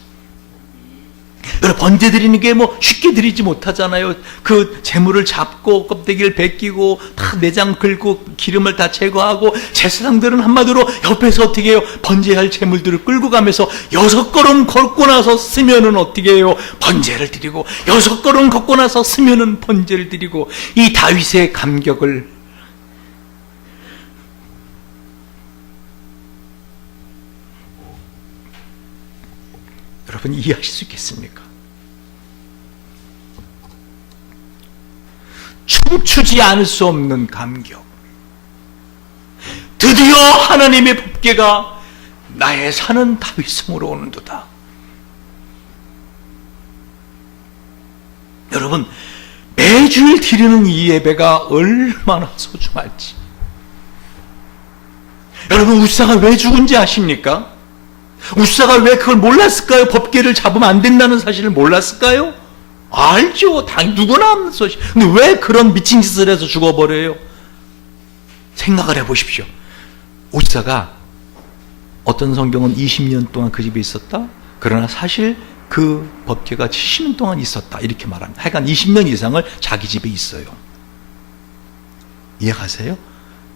여러분, 번제 드리는 게 뭐 쉽게 드리지 못하잖아요. 그 재물을 잡고 껍데기를 벗기고 다 내장 긁고 기름을 다 제거하고, 제사장들은 한마디로 옆에서 어떻게 해요? 번제할 재물들을 끌고 가면서 6걸음 걷고 나서 쓰면은 어떻게 해요? 번제를 드리고, 6걸음 걷고 나서 쓰면은 번제를 드리고. 이 다윗의 감격을 여러분 이해하실 수 있겠습니까? 춤추지 않을 수 없는 감격. 드디어 하나님의 법궤가 나의 사는 다윗성으로 오는도다. 여러분, 매주일 드리는 이 예배가 얼마나 소중할지. 여러분, 우사가 왜 죽은지 아십니까? 우사가 왜 그걸 몰랐을까요? 법궤를 잡으면 안 된다는 사실을 몰랐을까요? 알죠. 당연히 누구나 아는 소식. 근데 왜 그런 미친 짓을 해서 죽어버려요? 생각을 해보십시오. 우사가 어떤 성경은 20년 동안 그 집에 있었다? 그러나 사실 그 법궤가 70년 동안 있었다. 이렇게 말합니다. 하여간 20년 이상을 자기 집에 있어요. 이해가세요?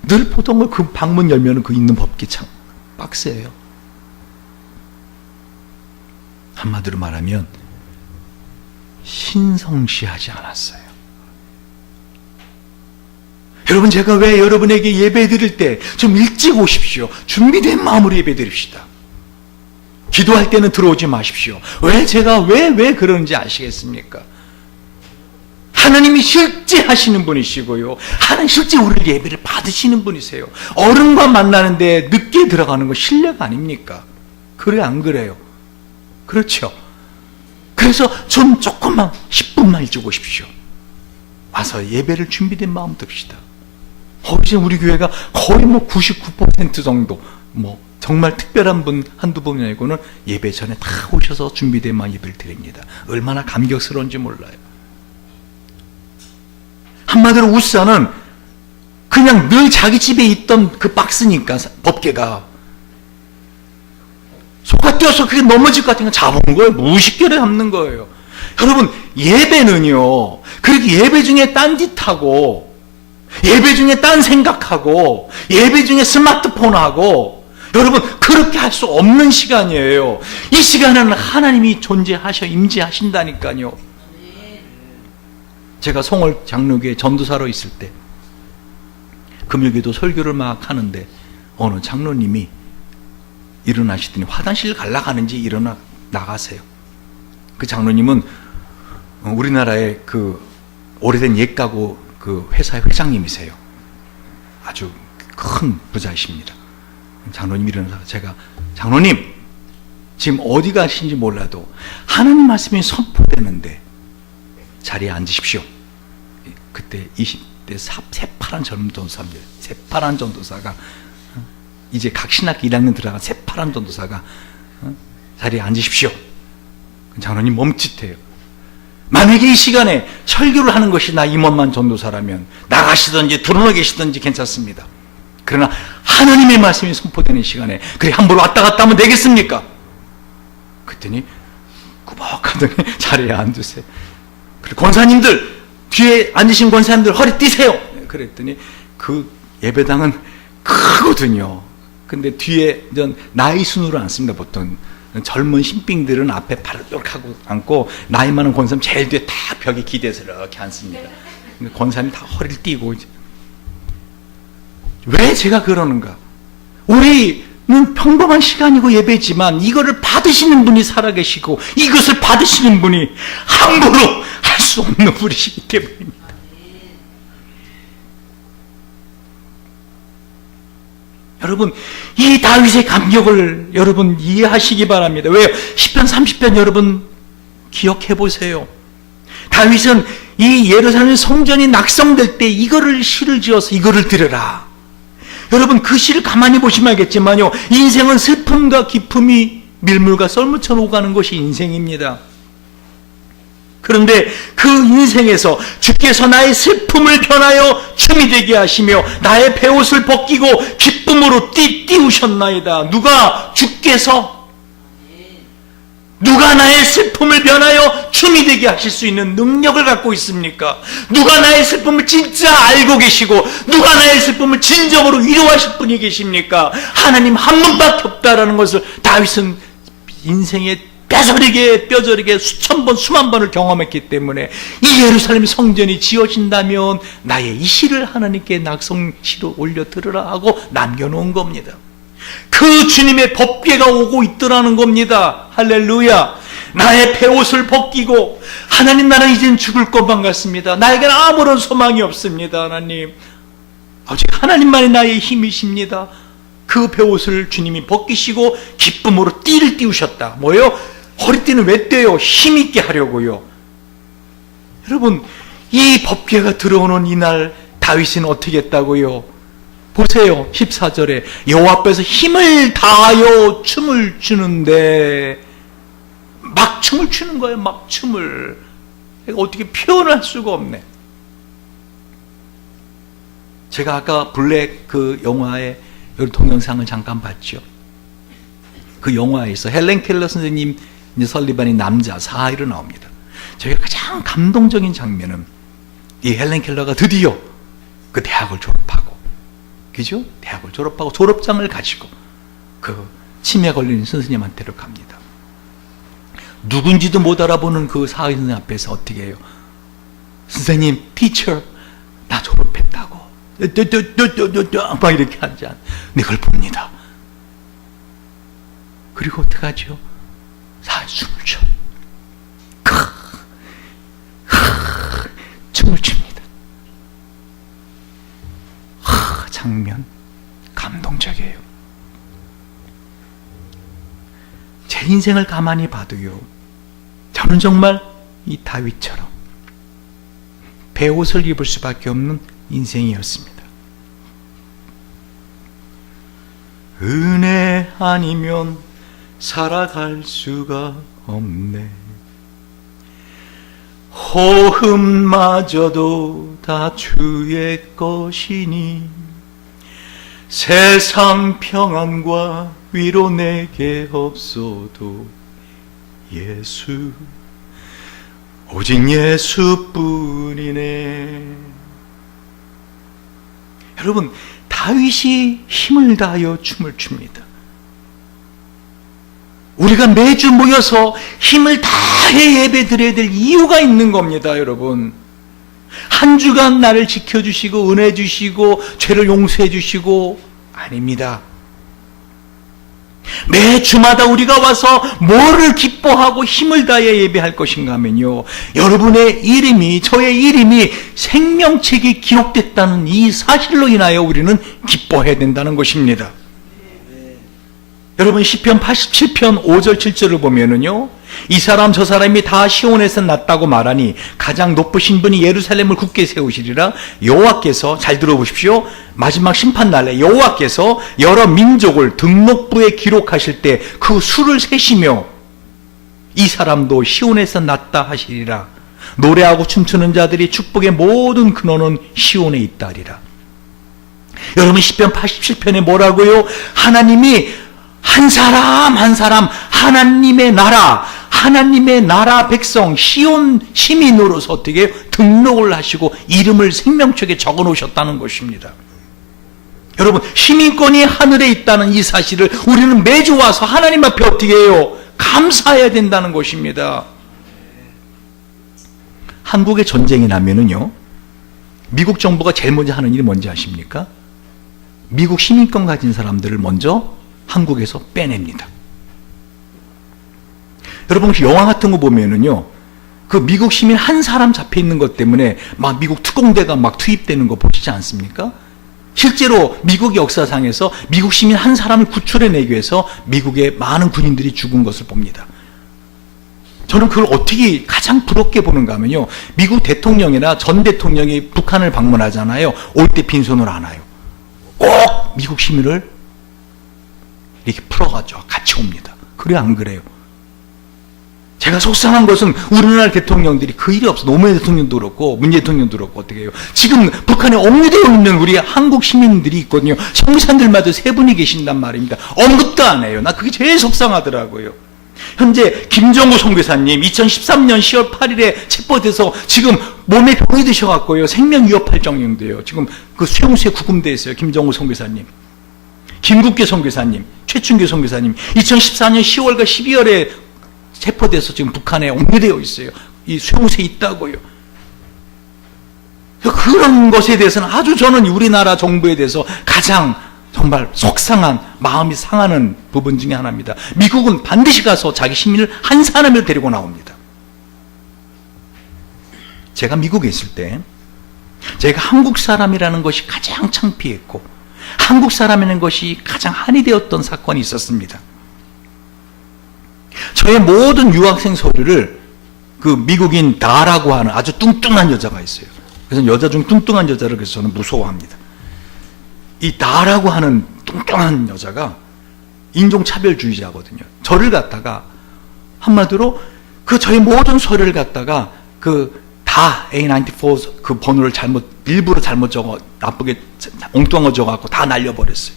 늘 보던 걸 그 방문 열면 그 있는 법궤 참 박스예요. 한마디로 말하면 신성시하지 않았어요. 여러분, 제가 왜 여러분에게 예배 드릴 때 좀 일찍 오십시오. 준비된 마음으로 예배 드립시다. 기도할 때는 들어오지 마십시오. 왜 제가 왜 그러는지 아시겠습니까? 하나님이 실제 하시는 분이시고요, 하나님 실제 우리를 예배를 받으시는 분이세요. 어른과 만나는데 늦게 들어가는 거 실례가 아닙니까? 그래 안 그래요? 그렇죠. 그래서 좀 조금만 10분만 일찍 오십시오. 와서 예배를 준비된 마음 듭시다. 이제 우리 교회가 거의 뭐 99% 정도 뭐 정말 특별한 분 한두 분 아니고는 예배 전에 다 오셔서 준비된 마음 예배를 드립니다. 얼마나 감격스러운지 몰라요. 한마디로 우사는 그냥 늘 자기 집에 있던 그 박스니까, 법궤가 소가 뛰어서 그게 넘어질 것 같은 거 잡은 거예요. 무식결에 잡는 거예요. 여러분, 예배는요, 그렇게 예배 중에 딴짓하고, 예배 중에 딴 생각하고, 예배 중에 스마트폰하고, 여러분, 그렇게 할 수 없는 시간이에요. 이 시간에는 하나님이 임재하신다니까요. 제가 송월 장로교회 전도사로 있을 때 금요일에도 설교를 막 하는데 어느 장로님이 일어나시더니 화장실 가려고 하는지 일어나 나가세요. 그 장로님은 우리나라의 그 오래된 옛가구 그 회사의 회장님이세요. 아주 큰 부자이십니다. 장로님이 일어나서 제가, 장로님, 지금 어디 가신지 몰라도 하나님 말씀이 선포되는데 자리에 앉으십시오. 그때 20대 새파란 젊은 전도사입니다. 새파란 전도사가, 이제 각신학기 1학년 들어간 새파란 전도사가 자리에 앉으십시오. 장로님 멈칫해요. 만약에 이 시간에 설교를 하는 것이 나 임원만 전도사라면 나가시든지 들어나 계시든지 괜찮습니다. 그러나 하나님의 말씀이 선포되는 시간에 그래 함부로 왔다 갔다 하면 되겠습니까? 그랬더니 꾸벅하더니 자리에 앉으세요. 그리고 권사님들, 뒤에 앉으신 권사님들 허리 띄세요. 그랬더니 그 예배당은 크거든요. 근데 뒤에 나이 순으로 앉습니다. 보통 젊은 신빙들은 앞에 발을 이렇게 하고 앉고, 나이 많은 권사님 제일 뒤에 다 벽에 기대서 이렇게 앉습니다. 근데 권사님 다 허리를 띄고. 왜 제가 그러는가? 우리는 평범한 시간이고 예배지만 이거를 받으시는 분이 살아계시고 이것을 받으시는 분이 함부로 할 수 없는 분이시기 때문입니다. 여러분, 이 다윗의 감격을 여러분 이해하시기 바랍니다. 왜요? 10편 30편 여러분 기억해 보세요. 다윗은 이 예루살렘 성전이 낙성될 때 이거를 시를 지어서 이거를 들으라. 여러분, 그 시를 가만히 보시면 알겠지만요, 인생은 슬픔과 기쁨이 밀물과 썰물처럼 오가는 것이 인생입니다. 그런데 그 인생에서 주께서 나의 슬픔을 변하여 춤이 되게 하시며 나의 베옷을 벗기고 기쁨으로 띄우셨나이다. 누가? 주께서. 누가 나의 슬픔을 변하여 춤이 되게 하실 수 있는 능력을 갖고 있습니까? 누가 나의 슬픔을 진짜 알고 계시고 누가 나의 슬픔을 진정으로 위로하실 분이 계십니까? 하나님 한 분밖에 없다라는 것을 다윗은 인생에 뼈저리게 수천 번 수만 번을 경험했기 때문에 이 예루살렘 성전이 지어진다면 나의 이 시를 하나님께 낙성시로 올려 들으라 하고 남겨놓은 겁니다. 그 주님의 법궤가 오고 있더라는 겁니다. 할렐루야. 나의 베옷을 벗기고 하나님, 나는 이젠 죽을 것만 같습니다. 나에게는 아무런 소망이 없습니다. 하나님, 오직 하나님만이 나의 힘이십니다. 그 베옷을 주님이 벗기시고 기쁨으로 띠를 띄우셨다. 뭐예요? 허리띠는 왜 떼요? 힘있게 하려고요. 여러분, 이 법궤가 들어오는 이날 다윗은 어떻게 했다고요? 보세요. 14절에 여호와 앞에서 힘을 다하여 춤을 추는데, 막 춤을 추는 거예요. 막 춤을. 어떻게 표현할 수가 없네. 제가 아까 블랙 그 영화의 동영상을 잠깐 봤죠. 그 영화에서 헬렌 켈러 선생님, 설리반이 남자 사이로 나옵니다. 제가 가장 감동적인 장면은 이 헬렌 켈러가 드디어 그 대학을 졸업하고, 그죠? 대학을 졸업하고 졸업장을 가지고 그 치매 걸린 선생님한테로 갑니다. 누군지도 못 알아보는 그 사회 선생님 앞에서 어떻게 해요? 선생님, 티처, 나 졸업했다고. 막 이렇게 하지 않. 그걸 봅니다. 그리고 어떡하죠? 숨을 춰. 춤을 춥니다. 장면 감동적이에요. 제 인생을 가만히 봐도요, 저는 정말 이 다윗처럼 베옷을 입을 수밖에 없는 인생이었습니다. 은혜 아니면 살아갈 수가 없네. 호흡마저도 다 주의 것이니 세상 평안과 위로 내게 없어도 예수, 오직 예수뿐이네. 여러분, 다윗이 힘을 다하여 춤을 춥니다. 우리가 매주 모여서 힘을 다해 예배 드려야 될 이유가 있는 겁니다. 여러분, 한 주간 나를 지켜주시고 은혜 주시고 죄를 용서해 주시고 아닙니다. 매주마다 우리가 와서 뭐를 기뻐하고 힘을 다해 예배할 것인가 하면요, 여러분의 이름이, 저의 이름이 생명책에 기록됐다는 이 사실로 인하여 우리는 기뻐해야 된다는 것입니다. 여러분, 시편 87편 5절 7절을 보면은요, 이 사람 저 사람이 다 시온에서 났다고 말하니 가장 높으신 분이 예루살렘을 굳게 세우시리라. 여호와께서, 잘 들어보십시오, 마지막 심판날에 여호와께서 여러 민족을 등록부에 기록하실 때 그 수를 세시며 이 사람도 시온에서 났다 하시리라. 노래하고 춤추는 자들이 축복의 모든 근원은 시온에 있다리라. 여러분, 시편 87편에 뭐라고요? 하나님이 한 사람 한 사람 하나님의 나라 백성 시온 시민으로서 어떻게 등록을 하시고 이름을 생명책에 적어 놓으셨다는 것입니다. 여러분, 시민권이 하늘에 있다는 이 사실을 우리는 매주 와서 하나님 앞에 어떻게 해요? 감사해야 된다는 것입니다. 한국에 전쟁이 나면은요, 미국 정부가 제일 먼저 하는 일이 뭔지 아십니까? 미국 시민권 가진 사람들을 먼저 한국에서 빼냅니다. 여러분, 영화 같은 거 보면은요, 그 미국 시민 한 사람 잡혀 있는 것 때문에 막 미국 특공대가 막 투입되는 거 보시지 않습니까? 실제로 미국 역사상에서 미국 시민 한 사람을 구출해내기 위해서 미국의 많은 군인들이 죽은 것을 봅니다. 저는 그걸 어떻게 가장 부럽게 보는가 하면요, 미국 대통령이나 전 대통령이 북한을 방문하잖아요. 올 때 빈손으로 안 와요. 꼭 미국 시민을 이렇게 풀어가지고 같이 옵니다. 그래, 안 그래요? 제가 속상한 것은 우리나라 대통령들이 그 일이 없어. 노무현 대통령도 그렇고 문재인 대통령도 그렇고 어떻게 해요. 지금 북한에 억류되어 있는 우리 한국 시민들이 있거든요. 선교사님들마다 세 분이 계신단 말입니다. 언급도 안 해요. 나 그게 제일 속상하더라고요. 현재 김정우 선교사님 2013년 10월 8일에 체포돼서 지금 몸에 병이 드셔갖고요. 생명 위협할 정도인데요. 지금 그 수용소에 구금되어 있어요. 김정우 선교사님. 김국계 선교사님, 최춘규 선교사님 2014년 10월과 12월에 체포돼서 지금 북한에 옥류되어 있어요. 이 수용소에 있다고요. 그런 것에 대해서는 아주 저는 우리나라 정부에 대해서 가장 정말 속상한 마음이 상하는 부분 중에 하나입니다. 미국은 반드시 가서 자기 시민을 한 사람을 데리고 나옵니다. 제가 미국에 있을 때 제가 한국 사람이라는 것이 가장 창피했고 한국 사람이라는 것이 가장 한이 되었던 사건이 있었습니다. 저의 모든 유학생 서류를 그 미국인 다라고 하는 아주 뚱뚱한 여자가 있어요. 그래서 여자 중 뚱뚱한 여자를 그래서 저는 무서워합니다. 이 다라고 하는 뚱뚱한 여자가 인종차별주의자거든요. 저를 갖다가 한마디로 그 저의 모든 서류를 갖다가 그 다 A94 그 번호를 일부러 잘못 적어 나쁘게 엉뚱한 거 적어갖고 다 날려버렸어요.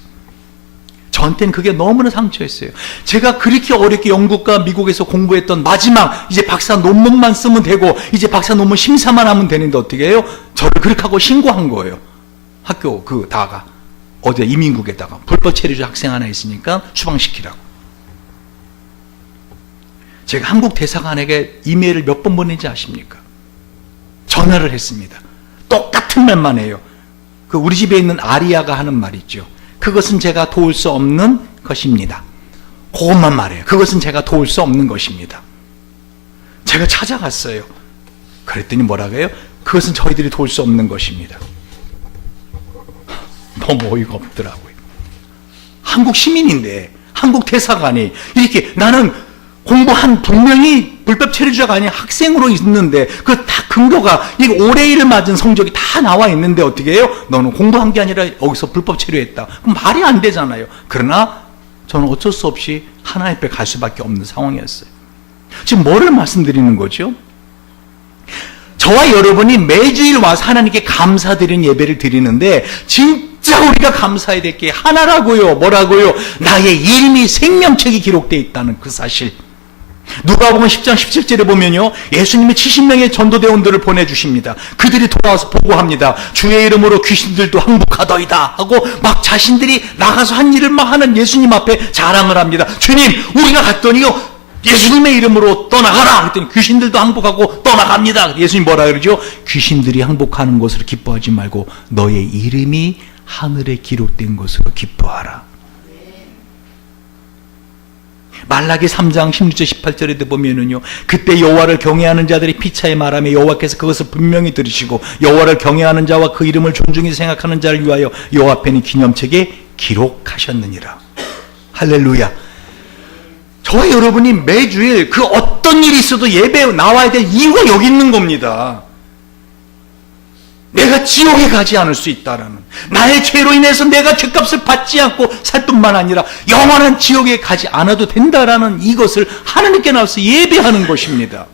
저한테는 그게 너무나 상처였어요. 제가 그렇게 어렵게 영국과 미국에서 공부했던 마지막 이제 박사 논문만 쓰면 되고 이제 박사 논문 심사만 하면 되는데 어떻게 해요? 저를 그렇게 하고 신고한 거예요. 학교 그 다가 어디 이민국에다가 불법 체류자 학생 하나 있으니까 추방시키라고. 제가 한국 대사관에게 이메일을 몇 번 보낸지 아십니까? 전화를 했습니다. 똑같은 말만 해요. 그 우리 집에 있는 아리아가 하는 말 있죠. 그것은 제가 도울 수 없는 것입니다. 그것만 말해요. 그것은 제가 도울 수 없는 것입니다. 제가 찾아갔어요. 그랬더니 뭐라고 해요? 그것은 저희들이 도울 수 없는 것입니다. 너무 어이가 없더라고요. 한국 시민인데 한국 대사관이 이렇게 나는 공부한 분명히 불법 체류자가 아닌 학생으로 있는데 그 다 근거가 이게 올해 일을 맞은 성적이 다 나와 있는데 어떻게 해요? 너는 공부한 게 아니라 여기서 불법 체류했다. 그럼 말이 안 되잖아요. 그러나 저는 어쩔 수 없이 하나님 앞에 갈 수밖에 없는 상황이었어요. 지금 뭐를 말씀드리는 거죠? 저와 여러분이 매주일 와서 하나님께 감사드리는 예배를 드리는데 진짜 우리가 감사해야 될 게 하나라고요. 뭐라고요? 나의 이름이 생명책에 기록되어 있다는 그 사실. 누가복음 10장 17절에 보면요, 예수님이 70명의 전도대원들을 보내주십니다. 그들이 돌아와서 보고합니다. 주의 이름으로 귀신들도 항복하더이다 하고 막 자신들이 나가서 한 일을 막 하는 예수님 앞에 자랑을 합니다. 주님, 우리가 갔더니요 예수님의 이름으로 떠나가라 그랬더니 귀신들도 항복하고 떠나갑니다. 예수님 뭐라 그러죠? 귀신들이 항복하는 것으로 기뻐하지 말고 너의 이름이 하늘에 기록된 것으로 기뻐하라. 말라기 3장 16절 18절에도 보면은요, 그때 여호와를 경외하는 자들이 피차에 말하며 여호와께서 그것을 분명히 들으시고 여호와를 경외하는 자와 그 이름을 존중히 생각하는 자를 위하여 여호와 앞에는 기념책에 기록하셨느니라. 할렐루야. 저와 여러분이 매주일 그 어떤 일이 있어도 예배에 나와야 될 이유가 여기 있는 겁니다. 내가 지옥에 가지 않을 수 있다라는, 나의 죄로 인해서 내가 죄값을 받지 않고 살 뿐만 아니라 영원한 지옥에 가지 않아도 된다라는 이것을 하나님께 나와서 예배하는 것입니다.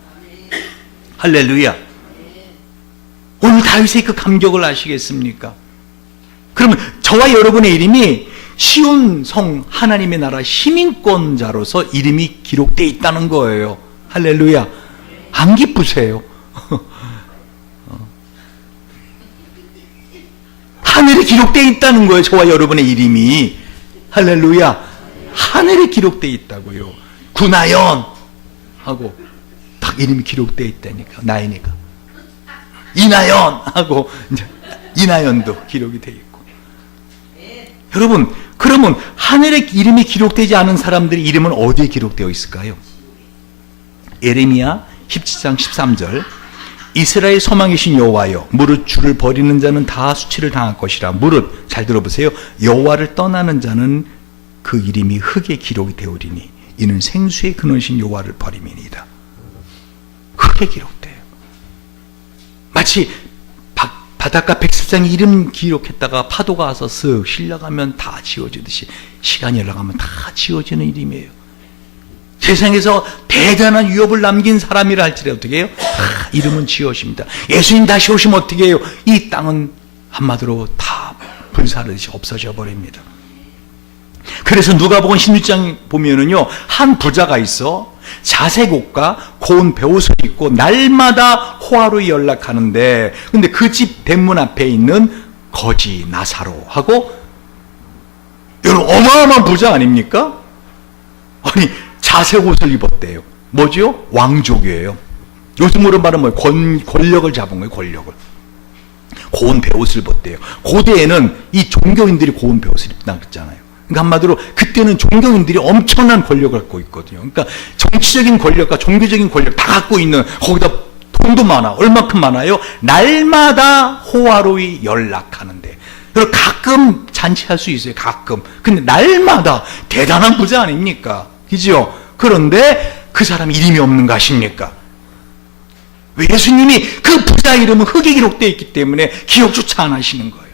할렐루야. 오늘 다윗의 그 감격을 아시겠습니까? 그러면 저와 여러분의 이름이 시온 성 하나님의 나라 시민권자로서 이름이 기록되어 있다는 거예요. 할렐루야. 안 기쁘세요? 하늘에 기록되어 있다는 거예요. 저와 여러분의 이름이. 할렐루야. 하늘에 기록되어 있다고요. 구나연 하고 딱 이름이 기록되어 있다니까. 나이니까. 이나연 하고 이나연도 기록이 되어 있고. 여러분, 그러면 하늘에 이름이 기록되지 않은 사람들의 이름은 어디에 기록되어 있을까요? 예레미야 17장 13절. 이스라엘 소망이신 여호와여, 무릇 주를 버리는 자는 다 수치를 당할 것이라. 무릇, 잘 들어보세요. 여호와를 떠나는 자는 그 이름이 흙에 기록이 되오리니 이는 생수의 근원이신 여호와를 버림이니이다. 흙에 기록돼요. 마치 바닷가 백습장이 이름 기록했다가 파도가 와서 쓱 실려가면 다 지워지듯이 시간이 흘러가면 다 지워지는 이름이에요. 세상에서 대단한 위협을 남긴 사람이라 할지라도 어떻게 해요? 이름은 지어집니다. 예수님 다시 오시면 어떻게 해요? 이 땅은 한마디로 다 불사르듯이 없어져 버립니다. 그래서 누가복음 16장 보면은요, 한 부자가 있어 자색 옷과 고운 베옷을 입고 날마다 호화로이 연락하는데, 근데 그 집 대문 앞에 있는 거지 나사로하고, 여러분 어마어마한 부자 아닙니까? 아니 자색 옷을 입었대요. 뭐죠? 왕족이에요. 요즘으로 말하면 권력을 잡은 거예요. 권력을. 고운 베옷을 입었대요. 고대에는 이 종교인들이 고운 베옷을 입다 그랬잖아요. 그러니까 한마디로 그때는 종교인들이 엄청난 권력을 갖고 있거든요. 그러니까 정치적인 권력과 종교적인 권력 다 갖고 있는, 거기다 돈도 많아. 얼마큼 많아요? 날마다 호화로이 연락하는데. 그리고 가끔 잔치할 수 있어요. 가끔. 근데 날마다 대단한 부자 아닙니까? 그죠? 그런데 그 사람 이름이 없는 거 아십니까? 왜? 예수님이 그 부자 이름은 흙에 기록되어 있기 때문에 기억조차 안 하시는 거예요.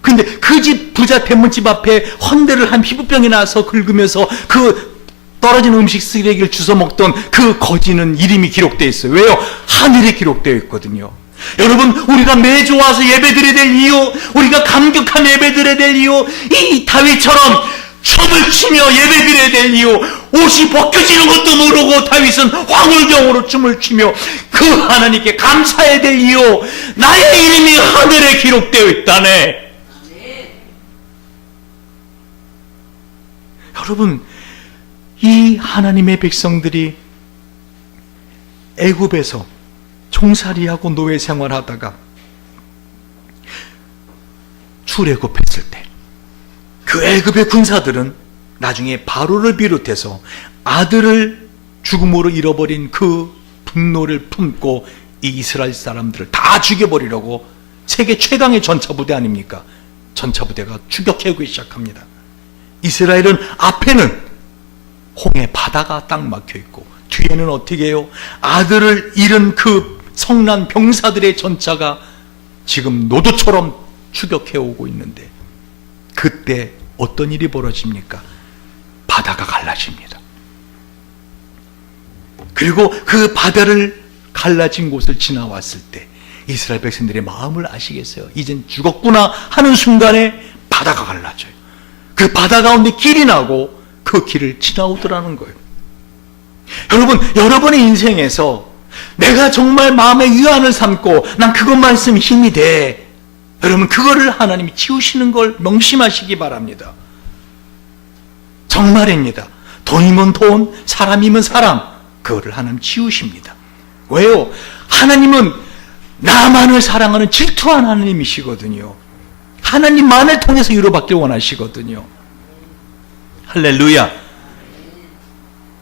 근데 그 집 부자 대문집 앞에 헌대를 한 피부병이 나서 긁으면서 그 떨어진 음식 쓰레기를 주워 먹던 그 거지는 이름이 기록되어 있어요. 왜요? 하늘에 기록되어 있거든요. 여러분, 우리가 매주 와서 예배드려야 될 이유, 우리가 감격하며 예배드려야 될 이유, 이 다윗처럼 춤을 추며 예배드려야 될 이유, 옷이 벗겨지는 것도 모르고 다윗은 황홀경으로 춤을 추며 그 하나님께 감사해야 될 이유, 나의 이름이 하늘에 기록되어 있다네. 여러분, 이 하나님의 백성들이 애굽에서 종살이하고 노예 생활하다가 출애굽했을 때 그 애굽의 군사들은 나중에 바로를 비롯해서 아들을 죽음으로 잃어버린 그 분노를 품고 이 이스라엘 사람들을 다 죽여버리려고, 세계 최강의 전차부대 아닙니까? 전차부대가 추격해오기 시작합니다. 이스라엘은 앞에는 홍해 바다가 딱 막혀있고 뒤에는 어떻게 해요? 아들을 잃은 그 성난 병사들의 전차가 지금 노도처럼 추격해오고 있는데, 그때 어떤 일이 벌어집니까? 바다가 갈라집니다. 그리고 그 바다를 갈라진 곳을 지나왔을 때 이스라엘 백성들의 마음을 아시겠어요? 이젠 죽었구나 하는 순간에 바다가 갈라져요. 그 바다 가운데 길이 나고 그 길을 지나오더라는 거예요. 여러분, 여러분의 인생에서 내가 정말 마음의 위안을 삼고 난 그것만 있으면 힘이 돼, 여러분, 그거를 하나님이 치우시는 걸 명심하시기 바랍니다. 정말입니다. 돈이면 돈, 사람이면 사람, 그거를 하나님 치우십니다. 왜요? 하나님은 나만을 사랑하는 질투한 하나님이시거든요. 하나님만을 통해서 위로받길 원하시거든요. 할렐루야.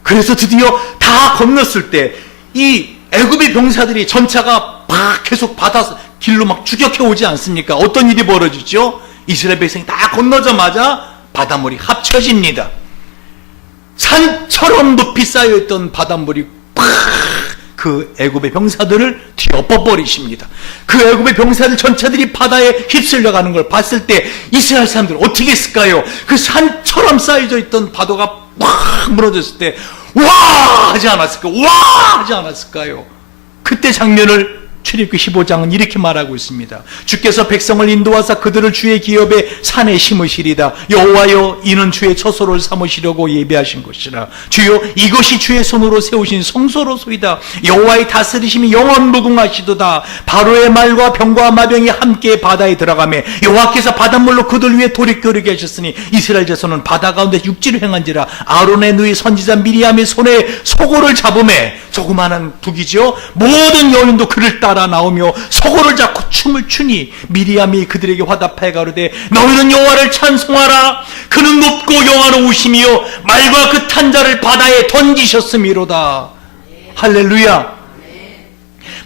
그래서 드디어 다 건넜을 때 이 애굽의 병사들이, 전차가 막 계속 바다 길로 막 추격해 오지 않습니까? 어떤 일이 벌어지죠? 이스라엘 백성이 다 건너자마자 바닷물이 합쳐집니다. 산처럼 높이 쌓여있던 바닷물이 팍 그 애굽의 병사들을 뒤엎어버리십니다. 그 애굽의 병사들 전차들이 바다에 휩쓸려가는 걸 봤을 때 이스라엘 사람들은 어떻게 했을까요? 그 산처럼 쌓여져 있던 바다가 팍 무너졌을 때 와! 하지 않았을까요? 와! 하지 않았을까요? 그때 장면을 출애굽기 15장은 이렇게 말하고 있습니다. 주께서 백성을 인도하사 그들을 주의 기업에 산에 심으시리다. 여호와여, 이는 주의 처소를 삼으시려고 예비하신 것이라. 주여, 이것이 주의 손으로 세우신 성소로소이다. 여호와의 다스리심이 영원 무궁하시도다. 바로의 말과 병과 마병이 함께 바다에 들어가매 여호와께서 바닷물로 그들 위에 돌이켜르게 하셨으니 이스라엘 자손은 바다 가운데 육지를 행한지라. 아론의 누이 선지자 미리암의 손에 소고를 잡음에, 조그마한 북이죠, 모든 여인도 그를 따라 나오며 소고를 잡고 춤을 추니 미리암이 그들에게 화답하여 가로되 너희는 여호와를 찬송하라. 그는 높고 영화로우시며 말과 그 탄자를 바다에 던지셨음이로다. 할렐루야.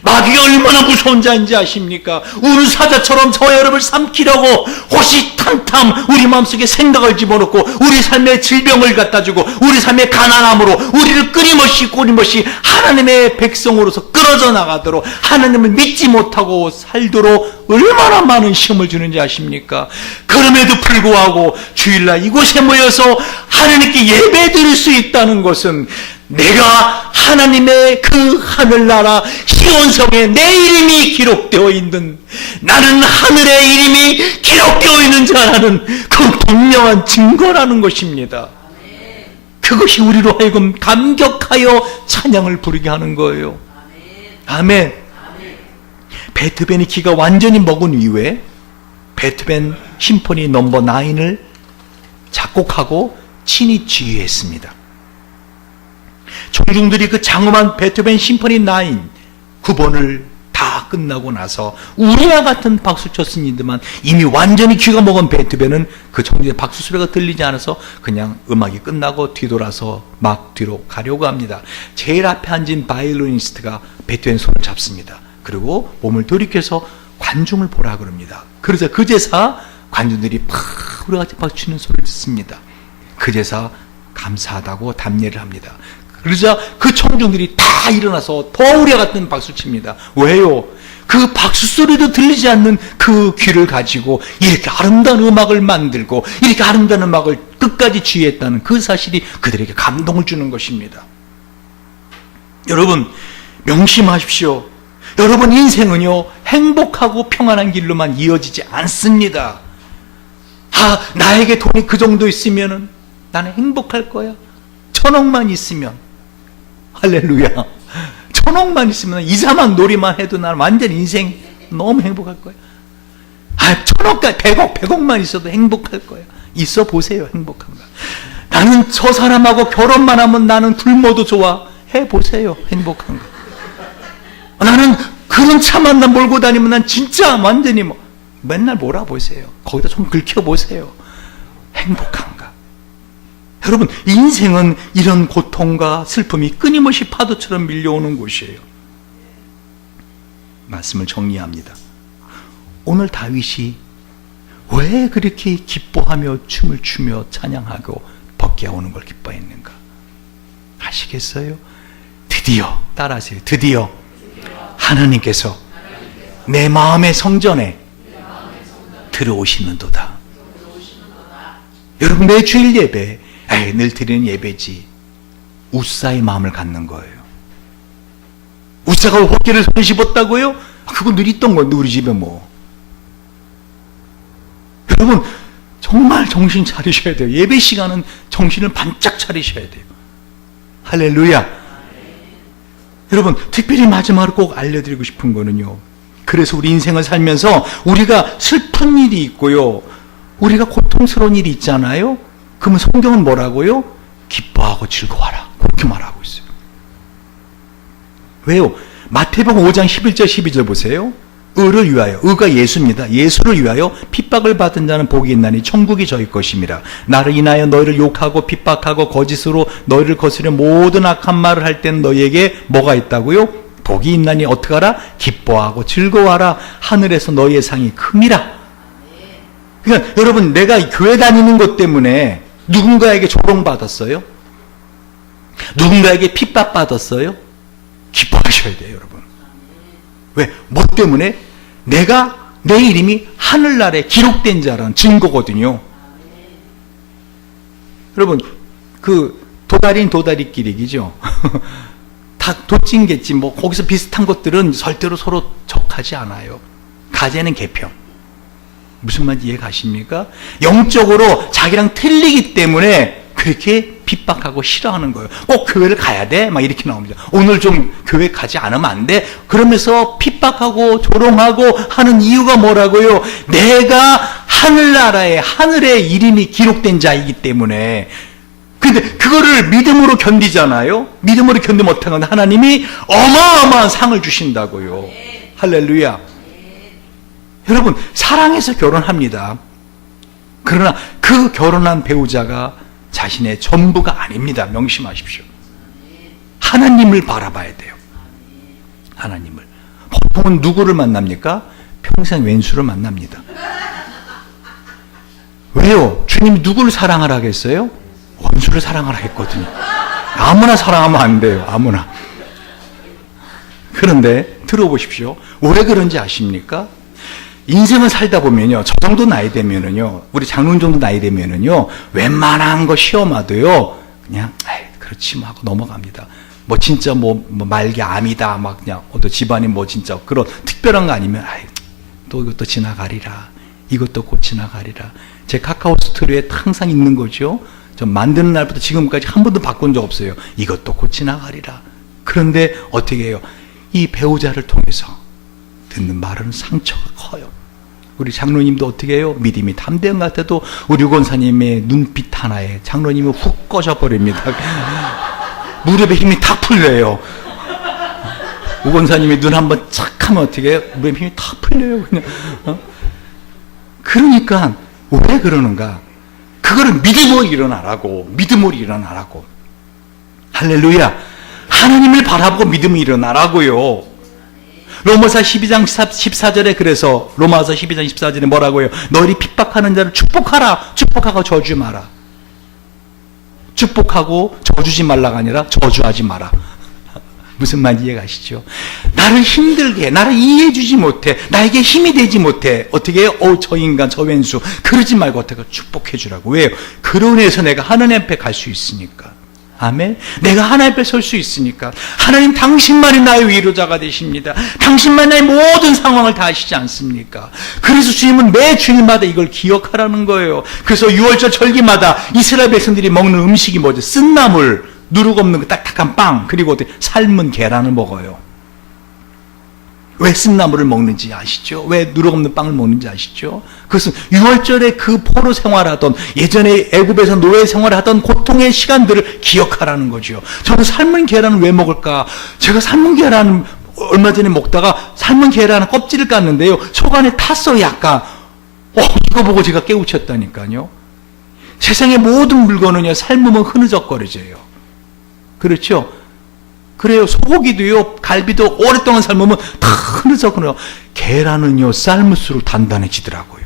마귀가 얼마나 무서운 자인지 아십니까? 우는 사자처럼 저 여러분을 삼키려고 호시탐탐 우리 마음속에 생각을 집어넣고 우리 삶의 질병을 갖다주고 우리 삶의 가난함으로 우리를 끊임없이 하나님의 백성으로서 끌어져 나가도록 하나님을 믿지 못하고 살도록 얼마나 많은 시험을 주는지 아십니까? 그럼에도 불구하고 주일날 이곳에 모여서 하나님께 예배드릴 수 있다는 것은 내가 하나님의 그 하늘나라 시온성에 내 이름이 기록되어 있는, 나는 하늘의 이름이 기록되어 있는 자라는 그 분명한 증거라는 것입니다. 그것이 우리로 하여금 감격하여 찬양을 부르게 하는 거예요. 아멘. 베토벤이 기가 완전히 먹은 이후에 베토벤 심포니 넘버 9을 작곡하고 친히 지휘했습니다. 청중들이 그 장엄한 베토벤 심포니 9번을 다 끝나고 나서 우리와 같은 박수 쳤습니다만 이미 완전히 귀가 먹은 베토벤은 그 청중의 박수 소리가 들리지 않아서 그냥 음악이 끝나고 뒤돌아서 막 뒤로 가려고 합니다. 제일 앞에 앉은 바이올리니스트가 베토벤 손을 잡습니다. 그리고 몸을 돌이켜서 관중을 보라 그럽니다. 그러자 그제서 관중들이 팍 우리가 같이 박수 치는 소리를 듣습니다. 그제서 감사하다고 답례를 합니다. 그러자 그 청중들이 다 일어나서 더 우리와 같은 박수 칩니다. 왜요? 그 박수 소리도 들리지 않는 그 귀를 가지고 이렇게 아름다운 음악을 만들고 이렇게 아름다운 음악을 끝까지 지휘했다는 그 사실이 그들에게 감동을 주는 것입니다. 여러분 명심하십시오. 여러분 인생은요 행복하고 평안한 길로만 이어지지 않습니다. 나에게 돈이 그 정도 있으면은 나는 행복할 거야. 1000억만 있으면, 할렐루야, 1000억만 있으면 이사만 놀이만 해도 나는 완전 인생 너무 행복할 거야. 1000억까지 100억만 있어도 행복할 거야. 있어 보세요. 행복한가? 나는 저 사람하고 결혼만 하면 나는 굶어도 좋아. 해보세요. 행복한가? 나는 그런 차만 난 몰고 다니면 난 진짜 완전히 맨날 몰아보세요. 거기다 좀 긁혀보세요. 행복한가? 여러분 인생은 이런 고통과 슬픔이 끊임없이 파도처럼 밀려오는 곳이에요. 말씀을 정리합니다. 오늘 다윗이 왜 그렇게 기뻐하며 춤을 추며 찬양하고 벗겨오는 걸 기뻐했는가? 아시겠어요? 드디어 따라하세요. 드디어 하나님께서 내 마음의 성전에 들어오시는도다. 여러분 내 주일 예배 늘 드리는 예배지 우사의 마음을 갖는 거예요. 우사가 호끼를 손에 집었다고요? 그거 늘 있던 건데 우리 집에 뭐. 여러분 정말 정신 차리셔야 돼요. 예배 시간은 정신을 반짝 차리셔야 돼요. 할렐루야. 여러분 특별히 마지막으로 꼭 알려드리고 싶은 거는요, 그래서 우리 인생을 살면서 우리가 슬픈 일이 있고요, 우리가 고통스러운 일이 있잖아요. 그러면 성경은 뭐라고요? 기뻐하고 즐거워하라, 그렇게 말하고 있어요. 왜요? 마태복음 5장 11절 12절 보세요. 의를 위하여, 의가 예수입니다. 예수를 위하여 핍박을 받은 자는 복이 있나니 천국이 저희 것입니다. 나를 인하여 너희를 욕하고 핍박하고 거짓으로 너희를 거스려 모든 악한 말을 할 때는 너희에게 뭐가 있다고요? 복이 있나니 어떻게 하라? 기뻐하고 즐거워하라. 하늘에서 너희의 상이 큼이라. 그러니까 여러분 내가 교회 다니는 것 때문에 누군가에게 조롱받았어요? 누군가에게 핍박받았어요? 기뻐하셔야 돼요, 여러분. 왜? 뭐 때문에? 내가 내 이름이 하늘나라에 기록된 자라는 증거거든요. 여러분 그 도다리끼리기죠. 다 도찐겠지 뭐 거기서 비슷한 것들은 절대로 서로 적하지 않아요. 가재는 개평. 무슨 말인지 이해 가십니까? 영적으로 자기랑 틀리기 때문에 그렇게 핍박하고 싫어하는 거예요. 꼭 교회를 가야 돼? 막 이렇게 나옵니다. 오늘 좀 교회 가지 않으면 안 돼? 그러면서 핍박하고 조롱하고 하는 이유가 뭐라고요? 내가 하늘나라에 하늘에 이름이 기록된 자이기 때문에. 근데 그거를 믿음으로 견디잖아요. 믿음으로 견디 못하면 하나님이 어마어마한 상을 주신다고요. 할렐루야. 여러분 사랑해서 결혼합니다. 그러나 그 결혼한 배우자가 자신의 전부가 아닙니다. 명심하십시오. 하나님을 바라봐야 돼요. 하나님을. 보통은 누구를 만납니까? 평생 왼수를 만납니다. 왜요? 주님이 누구를 사랑하라 하겠어요? 원수를 사랑하라 했거든요. 아무나 사랑하면 안 돼요. 아무나. 그런데 들어보십시오. 왜 그런지 아십니까? 인생을 살다 보면요, 저 정도 나이 되면은요, 우리 장로님 정도 나이 되면은요, 웬만한 거 시험 와도요, 그냥 그렇지 뭐 하고 넘어갑니다. 뭐 진짜 뭐 말기 암이다 막 그냥 또 집안이 뭐 진짜 그런 특별한 거 아니면 또 이것도 지나가리라, 이것도 곧 지나가리라. 제 카카오 스토리에 항상 있는 거죠. 저 만드는 날부터 지금까지 한 번도 바꾼 적 없어요. 이것도 곧 지나가리라. 그런데 어떻게 해요? 이 배우자를 통해서 듣는 말은 상처가 커요. 우리 장로님도 어떻게 해요? 믿음이 담대한 것 같아도 우리 권사님의 눈빛 하나에 장로님이 훅 꺼져버립니다. 무릎에 힘이 탁 풀려요. 우 권사님이 눈 한번 착 하면 어떻게 해요? 무릎에 힘이 탁 풀려요. 그냥. 그러니까 왜 그러는가? 그거를 믿음으로 일어나라고. 믿음으로 일어나라고. 할렐루야. 하나님을 바라보고 믿음이 일어나라고요. 로마서 12장 14절에 그래서 로마서 12장 14절에 뭐라고요? 너희 핍박하는 자를 축복하라. 축복하고 저주지 마라. 축복하고 저주지 말라가 아니라 저주하지 마라. 무슨 말인지 이해가시죠? 나를 힘들게 해. 나를 이해해 주지 못해. 나에게 힘이 되지 못해. 어떻게 해요? 저 인간 저 왼수 그러지 말고 어떻게 축복해 주라고. 왜요? 그로 인해서 내가 하나님 앞에 갈 수 있으니까. 아멘. 내가 하나님 앞에 설 수 있으니까. 하나님 당신만이 나의 위로자가 되십니다. 당신만 나의 모든 상황을 다 아시지 않습니까? 그래서 주님은 매 주일마다 이걸 기억하라는 거예요. 그래서 6월절 절기마다 이스라엘 백성들이 먹는 음식이 뭐죠? 쓴나물, 누룩 없는 그 딱딱한 빵, 그리고 삶은 계란을 먹어요. 왜 쓴나물을 먹는지 아시죠? 왜 누룩 없는 빵을 먹는지 아시죠? 그것은 6월절에 그 포로 생활하던, 예전에 애굽에서 노예 생활하던 고통의 시간들을 기억하라는 거죠. 저는 삶은 계란을 왜 먹을까? 제가 삶은 계란을 얼마 전에 먹다가 삶은 계란 껍질을 깠는데요, 속안에 탔어요. 약간 이거 보고 제가 깨우쳤다니까요. 세상의 모든 물건은요, 삶으면 흐느적거려져요. 그렇죠? 그래요. 소고기도요, 갈비도 오랫동안 삶으면 다 흐느적거려요. 계란은요, 삶을수록 단단해지더라고요.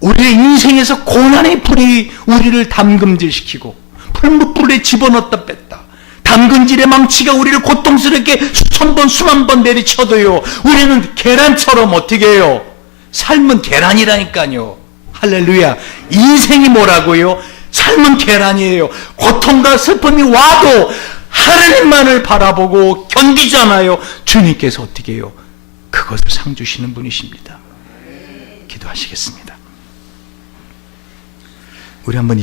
우리의 인생에서 고난의 불이 우리를 담금질시키고 풀무불에 집어넣었다 뺐다, 담금질의 망치가 우리를 고통스럽게 수천 번 수만 번 내리쳐도요, 우리는 계란처럼 어떻게 해요? 삶은 계란이라니까요. 할렐루야. 인생이 뭐라고요? 삶은 계란이에요. 고통과 슬픔이 와도 하나님만을 바라보고 견디잖아요. 주님께서 어떻게 해요? 그것을 상 주시는 분이십니다. 기도하시겠습니다. 우리 한번 이